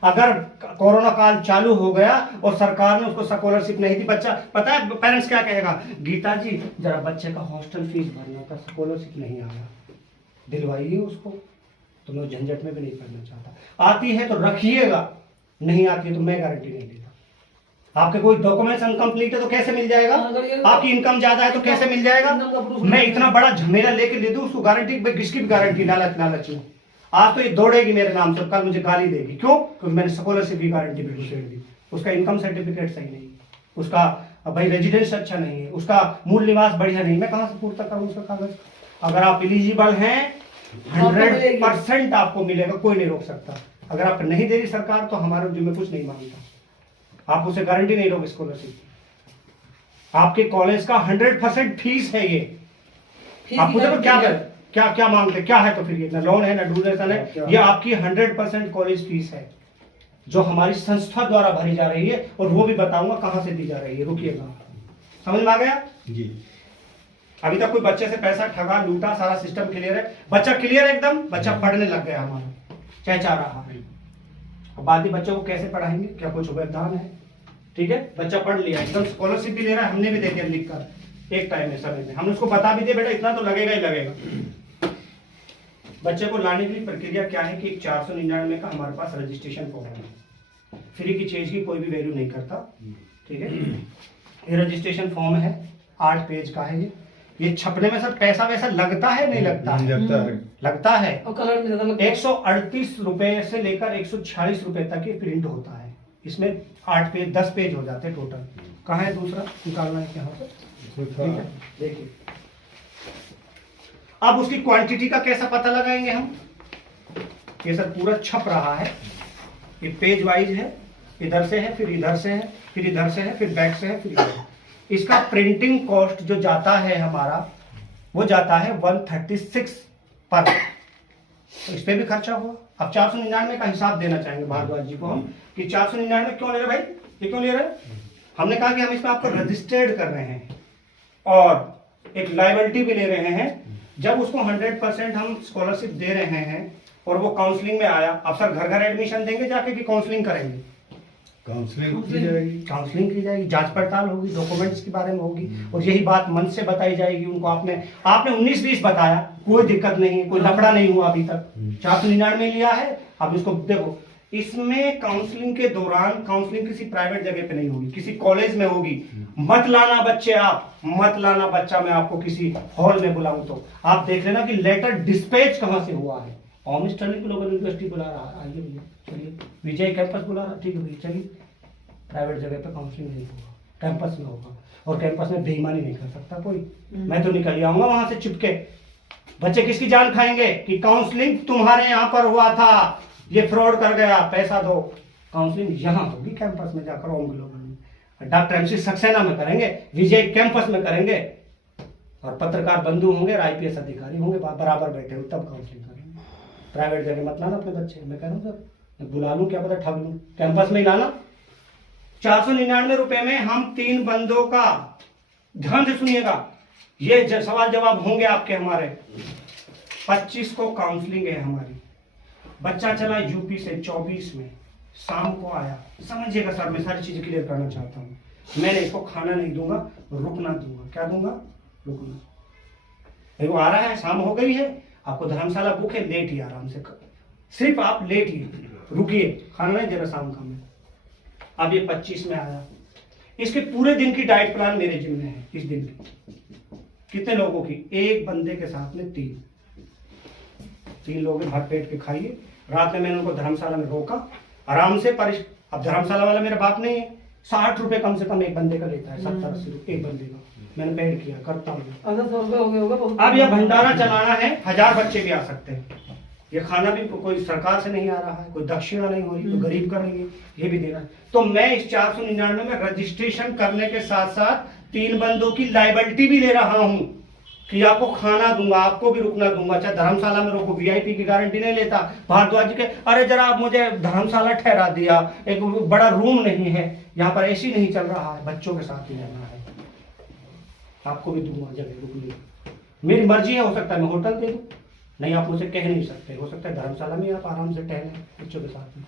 अगर कोरोना काल चालू हो गया और सरकार ने उसको स्कॉलरशिप नहीं दी, बच्चा पता है पेरेंट्स क्या कहेगा, गीता जी जरा बच्चे का हॉस्टल फीस भरना था, स्कॉलरशिप नहीं आया, दिलवाइए उसको। तो मैं झंझट में भी नहीं पड़ना चाहता। आती है तो रखिएगा, नहीं आती है तो मैं गारंटी नहीं देता। आपके कोई डॉक्यूमेंट्स अनकम्प्लीट है तो कैसे मिल जाएगा? अगर ये- आपकी इनकम ज्यादा है तो कैसे मिल जाएगा? इनकम का proof मैं नहीं इतना बड़ा झमेला लेके दे दूं उसको गारंटी, किसकी भी गारंटी? लालच में आज तो ये दौड़ेगी मेरे नाम से, कल मुझे गाली देगी। क्यों? क्योंकि मैंने स्कॉलरशिप की गारंटी भी घुसेड़ दी। उसका इनकम सर्टिफिकेट सही नहीं, उसका भाई रेजिडेंस अच्छा नहीं है, उसका मूल निवास बढ़िया नहीं, मैं कहां से पूर्ता करूं उसका कागज? अगर आप एलिजिबल हैं 100% आपको मिलेगा, कोई नहीं रोक सकता। अगर आप नहीं दे रही सरकार तो हमारे जिम्मे कुछ नहीं मांगता, आप उसे गारंटी नहीं दोगे स्कॉलरशिप। आपके कॉलेज का 100% फीस है ये। फीस आप मुझे की क्या गारंटी कर क्या क्या मांगते क्या है? तो फिर ये ना लोन है ना डोनेशन है, ये आपकी 100% कॉलेज फीस है जो हमारी संस्था द्वारा भरी जा रही है, और वो भी बताऊंगा कहां से दी जा रही है। रुकिएगा, समझ में आ गया? जी। अभी तक कोई बच्चे से पैसा ठगा लूटा, सारा सिस्टम क्लियर है, बच्चा क्लियर है एकदम, बच्चा पढ़ने लग गया हमारा, चाह रहा है। अब बाकी बच्चों को कैसे पढ़ाएंगे? क्या कुछ व्यवधान है? ठीक है, बच्चा पढ़ लिया एकदम, स्कॉलरशिप भी ले रहा है, हमने भी दे दिया लिख कर एक टाइम में समय में, हमने उसको बता भी दिया बेटा इतना तो लगेगा ही लगेगा। बच्चे को लाने की प्रक्रिया क्या है कि 499 का हमारे पास रजिस्ट्रेशन फॉर्म है, फ्री की चीज की कोई भी वैल्यू नहीं करता। ठीक है, ये रजिस्ट्रेशन फॉर्म है, 8 पेज का है ये छपने में सर पैसा वैसा लगता है नहीं लगता है? लगता है। और कलर में ज्यादा 138 रुपए से लेकर 146 रुपए तक ये प्रिंट होता है, इसमें 8 पेज 10 पेज हो जाते हैं टोटल। कहाँ है दूसरा? निकालना है यहाँ पर, ठीक है, देखिए। अब उसकी क्वांटिटी का कैसा पता लगाएंगे हम? ये सर पूरा छप रहा है, ये पेज वाइज है, इधर से है, फिर इधर से है, फिर इधर से है, फिर बैक से है, फिर इधर। इसका प्रिंटिंग कॉस्ट जो जाता है हमारा, वो जाता है 136 पर, तो इस पे भी खर्चा हुआ। अब 499 का हिसाब देना चाहेंगे भारद्वाज जी को हम कि 499 क्यों ले रहे भाई, ये क्यों ले रहे? हमने कहा कि हम इसमें आपको रजिस्टर्ड कर रहे हैं और एक लायबिलिटी भी ले रहे हैं। जब उसको 100% हम स्कॉलरशिप दे रहे हैं और वो काउंसलिंग में आया, अब सर घर घर एडमिशन देंगे जाके कि काउंसलिंग करेंगे? काउंसलिंग की जाएगी, काउंसलिंग की जाएगी, जांच पड़ताल होगी, डॉक्यूमेंट्स के बारे में होगी, और यही बात मंच से बताई जाएगी उनको। आपने 19-20 बताया, कोई दिक्कत नहीं, कोई लफड़ा नहीं हुआ अभी तक, 499 लिया है। अब इसको देखो, इसमें काउंसलिंग के दौरान, काउंसलिंग किसी प्राइवेट जगह पे नहीं होगी, किसी कॉलेज में होगी। मत लाना बच्चे, आप मत लाना बच्चा, मैं आपको किसी हॉल में बुलाऊं तो आप देख लेना कि लेटर डिस्पैच कहां से हुआ है। ऑमिस टर्निंग ग्लोबल यूनिवर्सिटी बुला रहा है, आइए भैया चलिए, विजय कैंपस बुला रहा है, ठीक है भैया चलिए। प्राइवेट जगह पे काउंसलिंग नहीं होगा, कैंपस में होगा, और कैंपस में बेईमानी नहीं कर सकता कोई। मैं तो निकल आऊंगा वहां से चुपके। बच्चे किसकी जान खाएंगे कि काउंसलिंग तुम्हारे यहाँ पर हुआ था, ये फ्रॉड कर गया, पैसा दो। काउंसलिंग यहाँ होगी कैंपस में जाकर, ओम ग्लोबल में, डॉक्टर एमसी सक्सेना में करेंगे, विजय कैंपस में करेंगे, और पत्रकार बंधु होंगे, IPS अधिकारी होंगे, बराबर बैठे हो, तब काउंसलिंग करेंगे। प्राइवेट जगह मत लाना अपने बच्चे, मैं कह रहा हूँ सर, मैं बुला लूँ क्या पता ठग लूँ, कैंपस में ही लाना। 499 रुपए में हम 3 बंदों का, ध्यान से सुनिएगा, ये सवाल जवाब होंगे आपके हमारे। 25 को काउंसलिंग है हमारी, बच्चा चला यूपी से 24 में, शाम को आया, समझिएगा सर मैं सारी चीजें क्लियर करना चाहता हूँ। मैंने इसको खाना नहीं दूंगा, रुकना दूंगा, क्या दूंगा? रुकना। भाई वो आ रहा है, शाम हो गई है, आपको धर्मशाला बुक है, लेटिए आराम से, सिर्फ आप लेटिए, रुकिए, खाना नहीं दे रहा शाम का मैं। अब ये 25 में आया, इसके पूरे दिन की डाइट प्लान मेरे जिम्मे है। इस दिन की कितने लोगों की? एक बंदे के साथ में 3 लोग भर पेट के खाइए। रात में मैंने उनको धर्मशाला में रोका आराम से, अब धर्मशाला वाला मेरा बाप नहीं है, 60 रुपए कम से कम एक बंदे का लेता है, 70-80 रुपए एक बंदे का। मैंने पेड किया, करता हूँ। 100 रुपए हो गए होगा बहुत। अब यह भंडारा चलाना है, 1000 बच्चे भी आ सकते हैं। ये खाना भी कोई सरकार से नहीं आ रहा है, कोई दक्षिणा नहीं हो रही, तो गरीब कर रही है, ये भी देना है। तो मैं इस 499 में रजिस्ट्रेशन करने के साथ साथ 3 बंदों की लायबिलिटी भी ले रहा हूं कि आपको खाना दूंगा, आपको भी रुकना दूंगा, चाहे धर्मशाला में रोको, VIP की गारंटी नहीं लेता। भारद्वाज जी के, अरे जरा आप मुझे धर्मशाला ठहरा दिया, एक बड़ा रूम नहीं है, यहाँ पर AC नहीं चल रहा है, बच्चों के साथ ही रहना है, आपको भी दूंगा जगह, रुकनी मेरी मर्जी है। हो सकता है मैं होटल दे दूं, नहीं आप मुझे कह नहीं सकते, हो सकता है धर्मशाला में आप आराम से टहलें बच्चों के साथ में,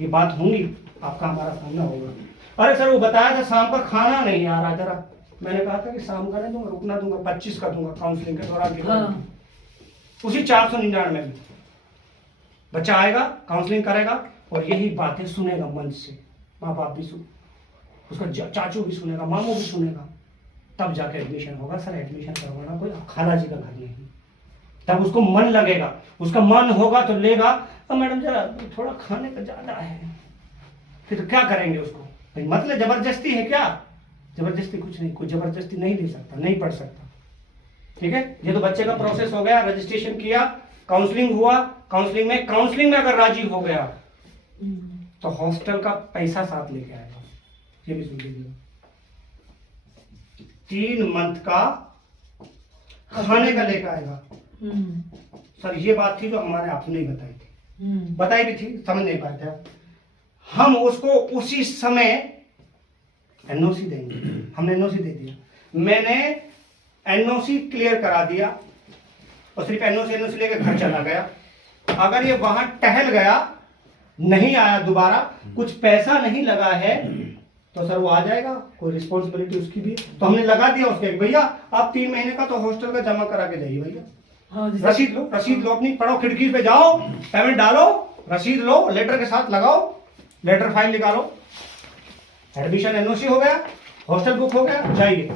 ये बात होंगी, आपका हमारा सामना होगा। अरे सर वो बताया था शाम का खाना नहीं आ रहा, जरा मैंने कहा था कि शाम का नहीं दूंगा, रुकना दूंगा, 25 का दूंगा काउंसलिंग के दौरान की। हाँ। उसी 499 में बच्चा आएगा, काउंसलिंग करेगा और यही बातें सुनेगा मंच से, माँ बाप भी सुन, उसका चाचू भी सुनेगा, मामू भी सुनेगा, तब जाके एडमिशन होगा। सर एडमिशन करवाना कोई खाला जी का घर नहीं, तब उसको मन लगेगा, उसका मन होगा तो लेगा। अब मैडम जरा थोड़ा खाने का ज्यादा है, फिर क्या करेंगे उसको? भाई मतलब जबरदस्ती है क्या? जबरदस्ती कुछ नहीं, कोई जबरदस्ती नहीं ले सकता, नहीं पढ़ सकता। ठीक है, ये तो बच्चे का प्रोसेस हो गया, रजिस्ट्रेशन किया, काउंसलिंग हुआ, काउंसलिंग में अगर राजी हो गया तो हॉस्टल का पैसा साथ लेके आएगा। ये भी सुन लीजिए, 3 मंथ का खाने का लेकर आएगा। सर ये बात थी जो हमारे आपने ही बताई थी, बताई भी थी, समझ नहीं पाए थे आप। हम उसको उसी समय एनओसी देंगे, हमने एनओसी दे दिया, मैंने एनओसी क्लियर करा दिया और सिर्फ एनओसी लेकर घर चला गया। अगर ये वहां टहल गया, नहीं आया दोबारा, कुछ पैसा नहीं लगा है, तो सर वो आ जाएगा, कोई रिस्पॉन्सिबिलिटी उसकी भी है। तो हमने लगा दिया उसके, भैया आप 3 महीने का तो हॉस्टल का जमा करा के जाइए भैया। हाँ, रसीद लो अपनी, पढ़ो, खिड़की पे जाओ, पेमेंट डालो, रसीद लो, लेटर के साथ लगाओ, लेटर फाइल निकालो, एडमिशन एनओसी हो गया, हॉस्टल बुक हो गया, जाइए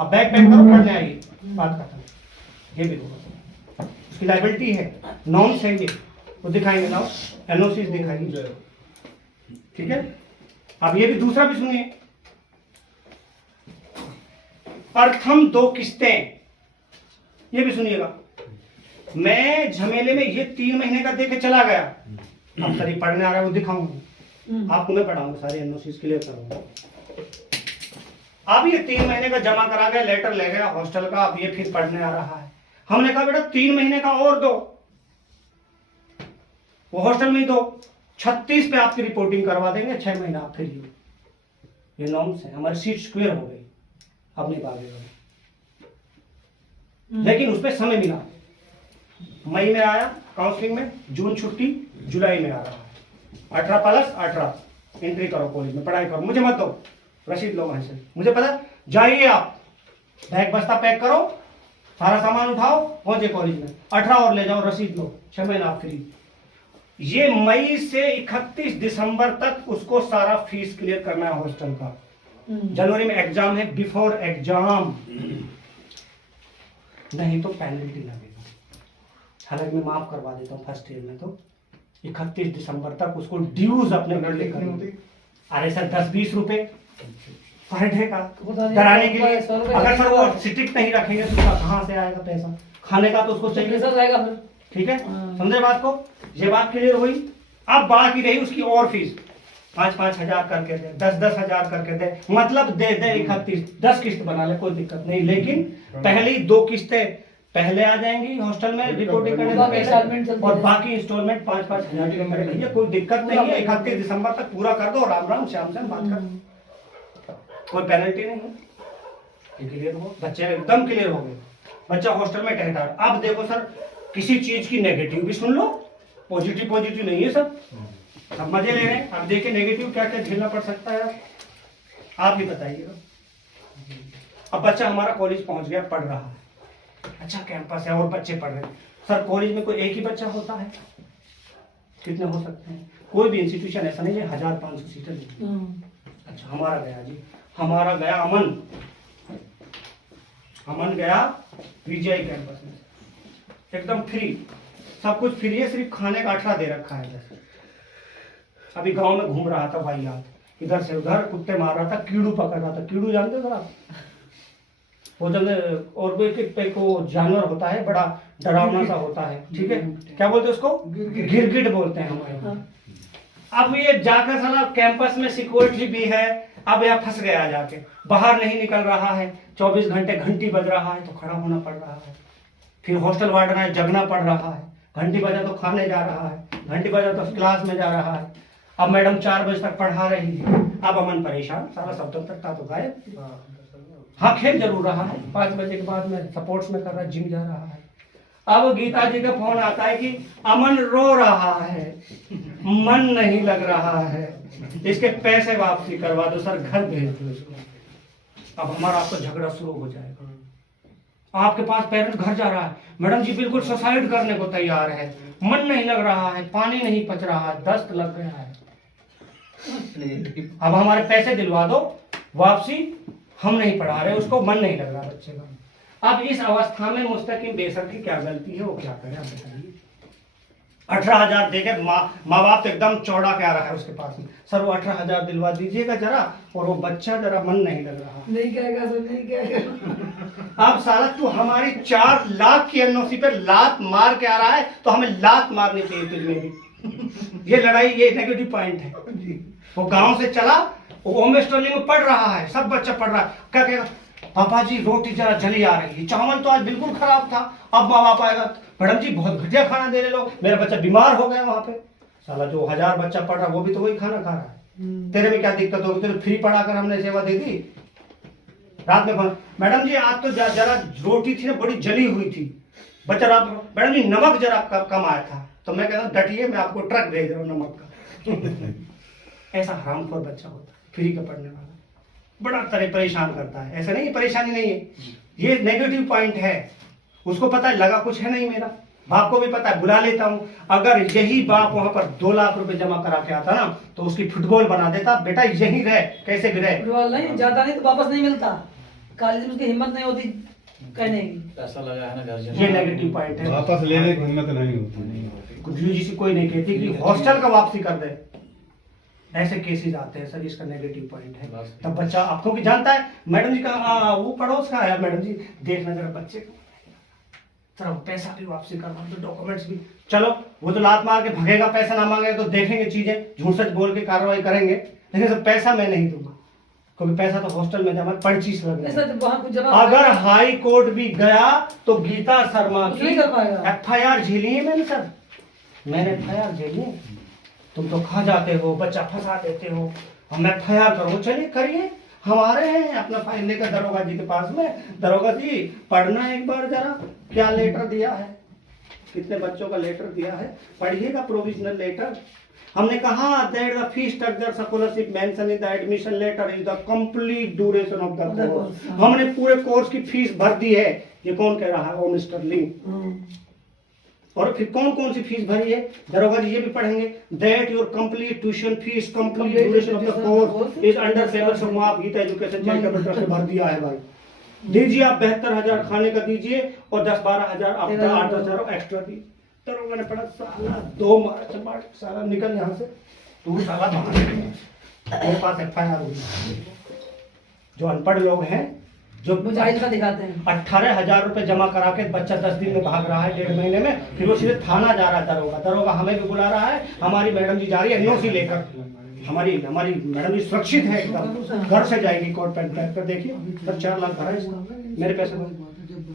अब बैग पैक करो, पढ़ने आइए, बात खत्म। ये भी होगा, उसकी लाइबिलिटी है, नॉर्म्स है, ये वो दिखाएंगे ना, एनओसी दिखाएंगे। ठीक है, अब ये भी दूसरा भी सुनिए, प्रथम 2 किस्तें, ये भी सुनिएगा। मैं झमेले में ये 3 महीने का देके चला गया, अब सर पढ़ने आ रहा है वो दिखाऊंगा, आपको मैं पढ़ाऊंगा, सारे एनओसी क्लियर करूंगा। अब ये 3 महीने का जमा करा गया, लेटर ले गया हॉस्टल का, अब ये फिर पढ़ने आ रहा है। हमने कहा बेटा 3 महीने का और दो, वो हॉस्टल में ही दो, 36 पे आपकी रिपोर्टिंग करवा देंगे, 6 महीना आप फ्री हो। ये नॉर्म्स है, हमारी सीट स्क्वायर हो गई, अब नहीं भागेगा। लेकिन उस पर समय मिला, मई में आया काउंसलिंग में, जून छुट्टी, जुलाई में आ रहा है। 18+18 एंट्री करो कॉलेज में, पढ़ाई करो, मुझे मत दो, रसीद लो वहां से, मुझे पता, जाइए आप बैग बस्ता पैक करो, सारा सामान उठाओ, पहुंचे कॉलेज में, 18 और ले जाओ, रसीद लो, 6 महीना आप फ्री। ये मई से 31 दिसंबर तक उसको सारा फीस क्लियर करना है हॉस्टल का। जनवरी में एग्जाम है, बिफोर एग्जाम, नहीं तो पेनल्टी लगेगा। हालांकि मैं माफ करवा देता हूँ फर्स्ट ईयर में, तो 31 दिसंबर तक उसको ड्यूज अपने पेनल्टी कितनी होती? अरे सर 10-20 रुपए पर डे का पता नहीं, डराने के लिए। 100 रुपए अगर सर का वो स्ट्रिक्ट नहीं रखेंगे तो कहाँ से आएगा पैसा? खाने का तो उसको चाहिए, पैसा रहेगा फिर। ठीक है, हाँ। समझे बात को? ये बात क्लियर हुई। अब बाकी रही उसकी और फीस, 5-5 हजार करके दे, 10-10 हजार करके दे, मतलब दे 31, 10 किस्त बना ले, कोई दिक्कत नहीं। लेकिन पहली 2 किस्तें पहले आ जाएंगी हॉस्टल में रिपोर्टिंग करने बाकी से इंस्टॉलमेंट पहले, चलती और है। बाकी इंस्टॉलमेंट 5-5 हजार की मेरे भैया कोई दिक्कत नहीं है। 31 दिसंबर तक पूरा कर दो, राम राम श्याम श्याम बात कर, कोई पेनल्टी नहीं है। क्लियर हो, बच्चे एकदम क्लियर हो गए, बच्चा हॉस्टल में ठहरा। अब देखो सर, किसी चीज की नेगेटिव भी सुन लो, पॉजिटिव नहीं है सब, अब मजे ले रहे हैं। अब देखिए नेगेटिव क्या क्या झेलना पड़ सकता है, आप भी बताइएगा। अब बच्चा हमारा कॉलेज पहुंच गया, पढ़ रहा है, अच्छा कैंपस है और बच्चे पढ़ रहे हैं। सर कॉलेज में कोई एक ही बच्चा होता है? कितने हो सकते हैं? कोई भी इंस्टीट्यूशन ऐसा नहीं है 1500 सीटें। अच्छा हमारा गया जी, हमारा गया अमन गया विजय कैंपस में, एकदम फ्री, सब कुछ फ्री है, सिर्फ खाने का 18 दे रखा है। अभी गांव में घूम रहा था भाई यार, इधर से उधर कुत्ते मार रहा था, कीड़ू पकड़ रहा था। कीड़ू जानते हो आप? वो जब और को जानवर होता है, बड़ा डरावना सा होता है, ठीक है, क्या बोलते हैं उसको? गिरगिट बोलते हैं हमारे यहाँ। अब ये जाकर साला कैंपस में सिक्योरिटी भी है, अब यह फंस गया, जाके बाहर नहीं निकल रहा है, 24 घंटे घंटी बज रहा है तो खड़ा होना पड़ रहा है। फिर हॉस्टल वार्डन है, जगना पड़ रहा है, घंटी बजा तो खाने जा रहा है, घंटी बजा तो क्लास में जा रहा है। अब मैडम 4 बजे तक पढ़ा रही है, अब अमन परेशान, सारा स्वतंत्रता तो गायब। हाँ खेल जरूर रहा है, 5 बजे के बाद में सपोर्ट्स में कर रहा है, जिम जा रहा है। अब गीता जी का फोन आता है कि अमन रो रहा है, मन नहीं लग रहा है, इसके पैसे वापसी करवा दो सर, घर भेज दो इसको। अब हमारा आपका झगड़ा शुरू हो जाएगा। आपके पास पेरेंट्स घर जा रहा है, मैडम जी बिल्कुल सुसाइड करने को तैयार है, मन नहीं लग रहा है, पानी नहीं पच रहा है, दस्त लग रहा है। अब हमारे पैसे दिलवा दो, वापसी हम नहीं पढ़ा रहे, उसको मन नहीं लग रहा बच्चे का। अब इस अवस्था में मुस्तकिम बेसर की क्या गलती है, वो क्या करे आप बताइए। 18,000 देके माँ बाप तो एकदम चौड़ा क्या रहा है उसके पास में, सर वो 18,000 दिलवा दीजिएगा जरा, और वो बच्चा जरा मन नहीं लग रहा। नहीं कहेगा सर, नहीं कहेगा। अब साला तू हमारी 4 लाख की एनओसी पे लात मार के आ रहा है, तो हमें लात मारनी चाहिए तुझमें भी। ये लड़ाई, ये नेगेटिव पॉइंट है। वो गांव से चला, वो होम स्टोरी में पढ़ रहा है, सब बच्चा पढ़ रहा है, क्या कहेगा, पापा जी रोटी जरा जली आ रही है, चावल तो आज बिल्कुल खराब था। अब माँ बाप आएगा, मैडम जी बहुत घटिया खाना दे रहे लोग, मेरा बच्चा बीमार हो गया वहां पे। साला जो 1000 बच्चा पढ़ रहा है वो भी तो वही खाना खा रहा है। तेरे में क्या दिक्कत होगी, तेरे फ्री पढ़ाकर हमने सेवा दे दी। रात में मैडम जी आज तो जरा रोटी थी ना बड़ी जली हुई थी, बच्चा रात में, मैडम जी नमक जरा कम आया था। तो मैं कहता हूँ डटिए, मैं आपको ट्रक भेज रहा हूँ नमक का। ऐसा हरामखोर बच्चा होता है फ्री का पढ़ने वाला, बड़ा तरह परेशान करता है। ऐसा नहीं, परेशानी नहीं है, ये नेगेटिव पॉइंट है। उसको पता है लगा कुछ है नहीं मेरा, बाप को भी पता है, बुला लेता हूँ। अगर यही बाप वहां पर 2 लाख रुपए जमा करा के आता ना, तो उसकी फुटबॉल बना देता, बेटा यही रहे, कैसे भी रहे। फुटबॉल नहीं जाता, नहीं तो वापस नहीं मिलता। कॉलेज में उसकी हिम्मत नहीं होती कहने की, पैसा लगा है ना गार्जियन, ये नेगेटिव पॉइंट है। वापस लेने की हिम्मत नहीं होती। कुछ यूजीसी कोई नहीं कहती कि हॉस्टल का वापसी कर दे, ऐसे केसेस आते हैं सर, इसका नेगेटिव पॉइंट है। तब बच्चा आपको भी जानता है, मैडम जी का वो पड़ोस का है, मैडम जी देखना जरा बच्चे को, जरा पैसा भी वापसी करवा दो, डॉक्यूमेंट्स भी। चलो वो तो लात मार के भगेगा, पैसा ना मांगेगा तो देखेंगे चीजें, झूठ सच बोल के कार्रवाई करेंगे, लेकिन सर पैसा मैं नहीं दूंगा, क्योंकि पैसा तो हॉस्टल में जमा पर्ची से लग ऐसा तो वहाँ कुछ जमा अगर हाई कोर्ट भी गया तो गीता शर्मा कुछ की नहीं कर पाएगा। FIR झेली है मैंने सर, मैंने FIR झेली है। तुम तो खा जाते हो, बच्चा फंसा देते हो, हम FIR करो, चलिए करिए, हमारे हैं अपना फाइल लेकर दरोगा जी के पास में, दरोगा जी पढ़ना एक बार जरा क्या लेटर दिया है, कितने बच्चों का लेटर दिया है, पढ़िएगा प्रोविजनल लेटर। हमने कहा that the fee structure scholarship mention in the admission letter is the complete duration of the course. हमने पूरे कोर्स की फीस भर दी है। ये कौन कह रहा है, ओ मिस्टर लिंग। और फिर कौन कौन सी फीस भरी है, दरोगा जी ये भी पढ़ेंगे, that your complete tuition fees complete duration of the course is under favours of माफ गीता एजुकेशन चैरिटेबल ट्रस्ट भर दिया है भाई। दीजिए आप 72,000 खाने का दीजिए और 10-12 हजार आपका 8-10 हजार एक्स्ट्रा दी। दरोगा ने पढ़ा, साला 2 मारा चपाट, साला निकल यहाँ से, तू साला बाहर निकल। मेरे पास FIR हुई। जो अनपढ़ लोग हैं, जो मुजाहिद का दिखाते हैं, 18,000 रुपए जमा करा के बच्चा 10 दिन में भाग रहा है, 1.5 महीने में, फिर वो सीधे थाना जा रहा है दरोगा हमें भी बुला रहा है, हमारी मैडम जी जा रही है एनओसी लेकर, हमारी मैडम जी सुरक्षित है एकदम, घर से जाएगी कोर्ट पैंट पहन कर। देखिए सर 4 लाख भरा है मेरे पैसे को,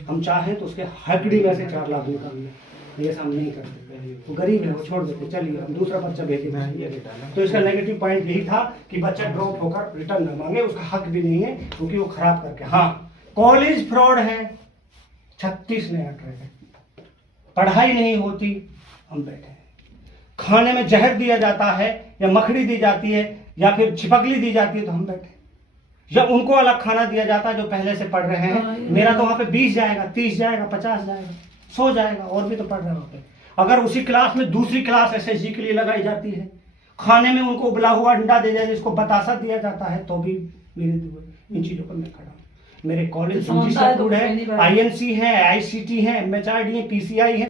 हम चाहें तो उसके हकड़ी में से 4 लाख निकाल लें, ये हम नहीं करते, वो गरीब है, वो छोड़ देते, चलिए हम दूसरा बच्चा भेजेंगे। तो इसका नेगेटिव पॉइंट यही था कि बच्चा ड्रॉप होकर रिटर्न न मांगे, उसका हक भी नहीं है क्योंकि वो खराब करके। हाँ कॉलेज फ्रॉड है, 36 ने हट रहे, पढ़ाई नहीं होती, हम बैठे हैं, खाने में जहर दिया जाता है या मखड़ी दी जाती है या फिर छिपकली दी जाती है तो हम बैठे, या उनको अलग खाना दिया जाता है जो पहले से पढ़ रहे हैं। मेरा तो वहां पे 20 जाएगा, 30 जाएगा, 50 जाएगा, 100 जाएगा, और भी तो पढ़ रहे हैं वहां पे। अगर उसी क्लास में दूसरी क्लास SSG के लिए लगाई जाती है, खाने में उनको उबला हुआ अंडा दे जाए जिसको बतासा दिया जाता है, तो भी मेरे इन चीजों पर मैं खड़ा हूँ। मेरे कॉलेज है, INC है, ICT है, MHRD है, PCI है।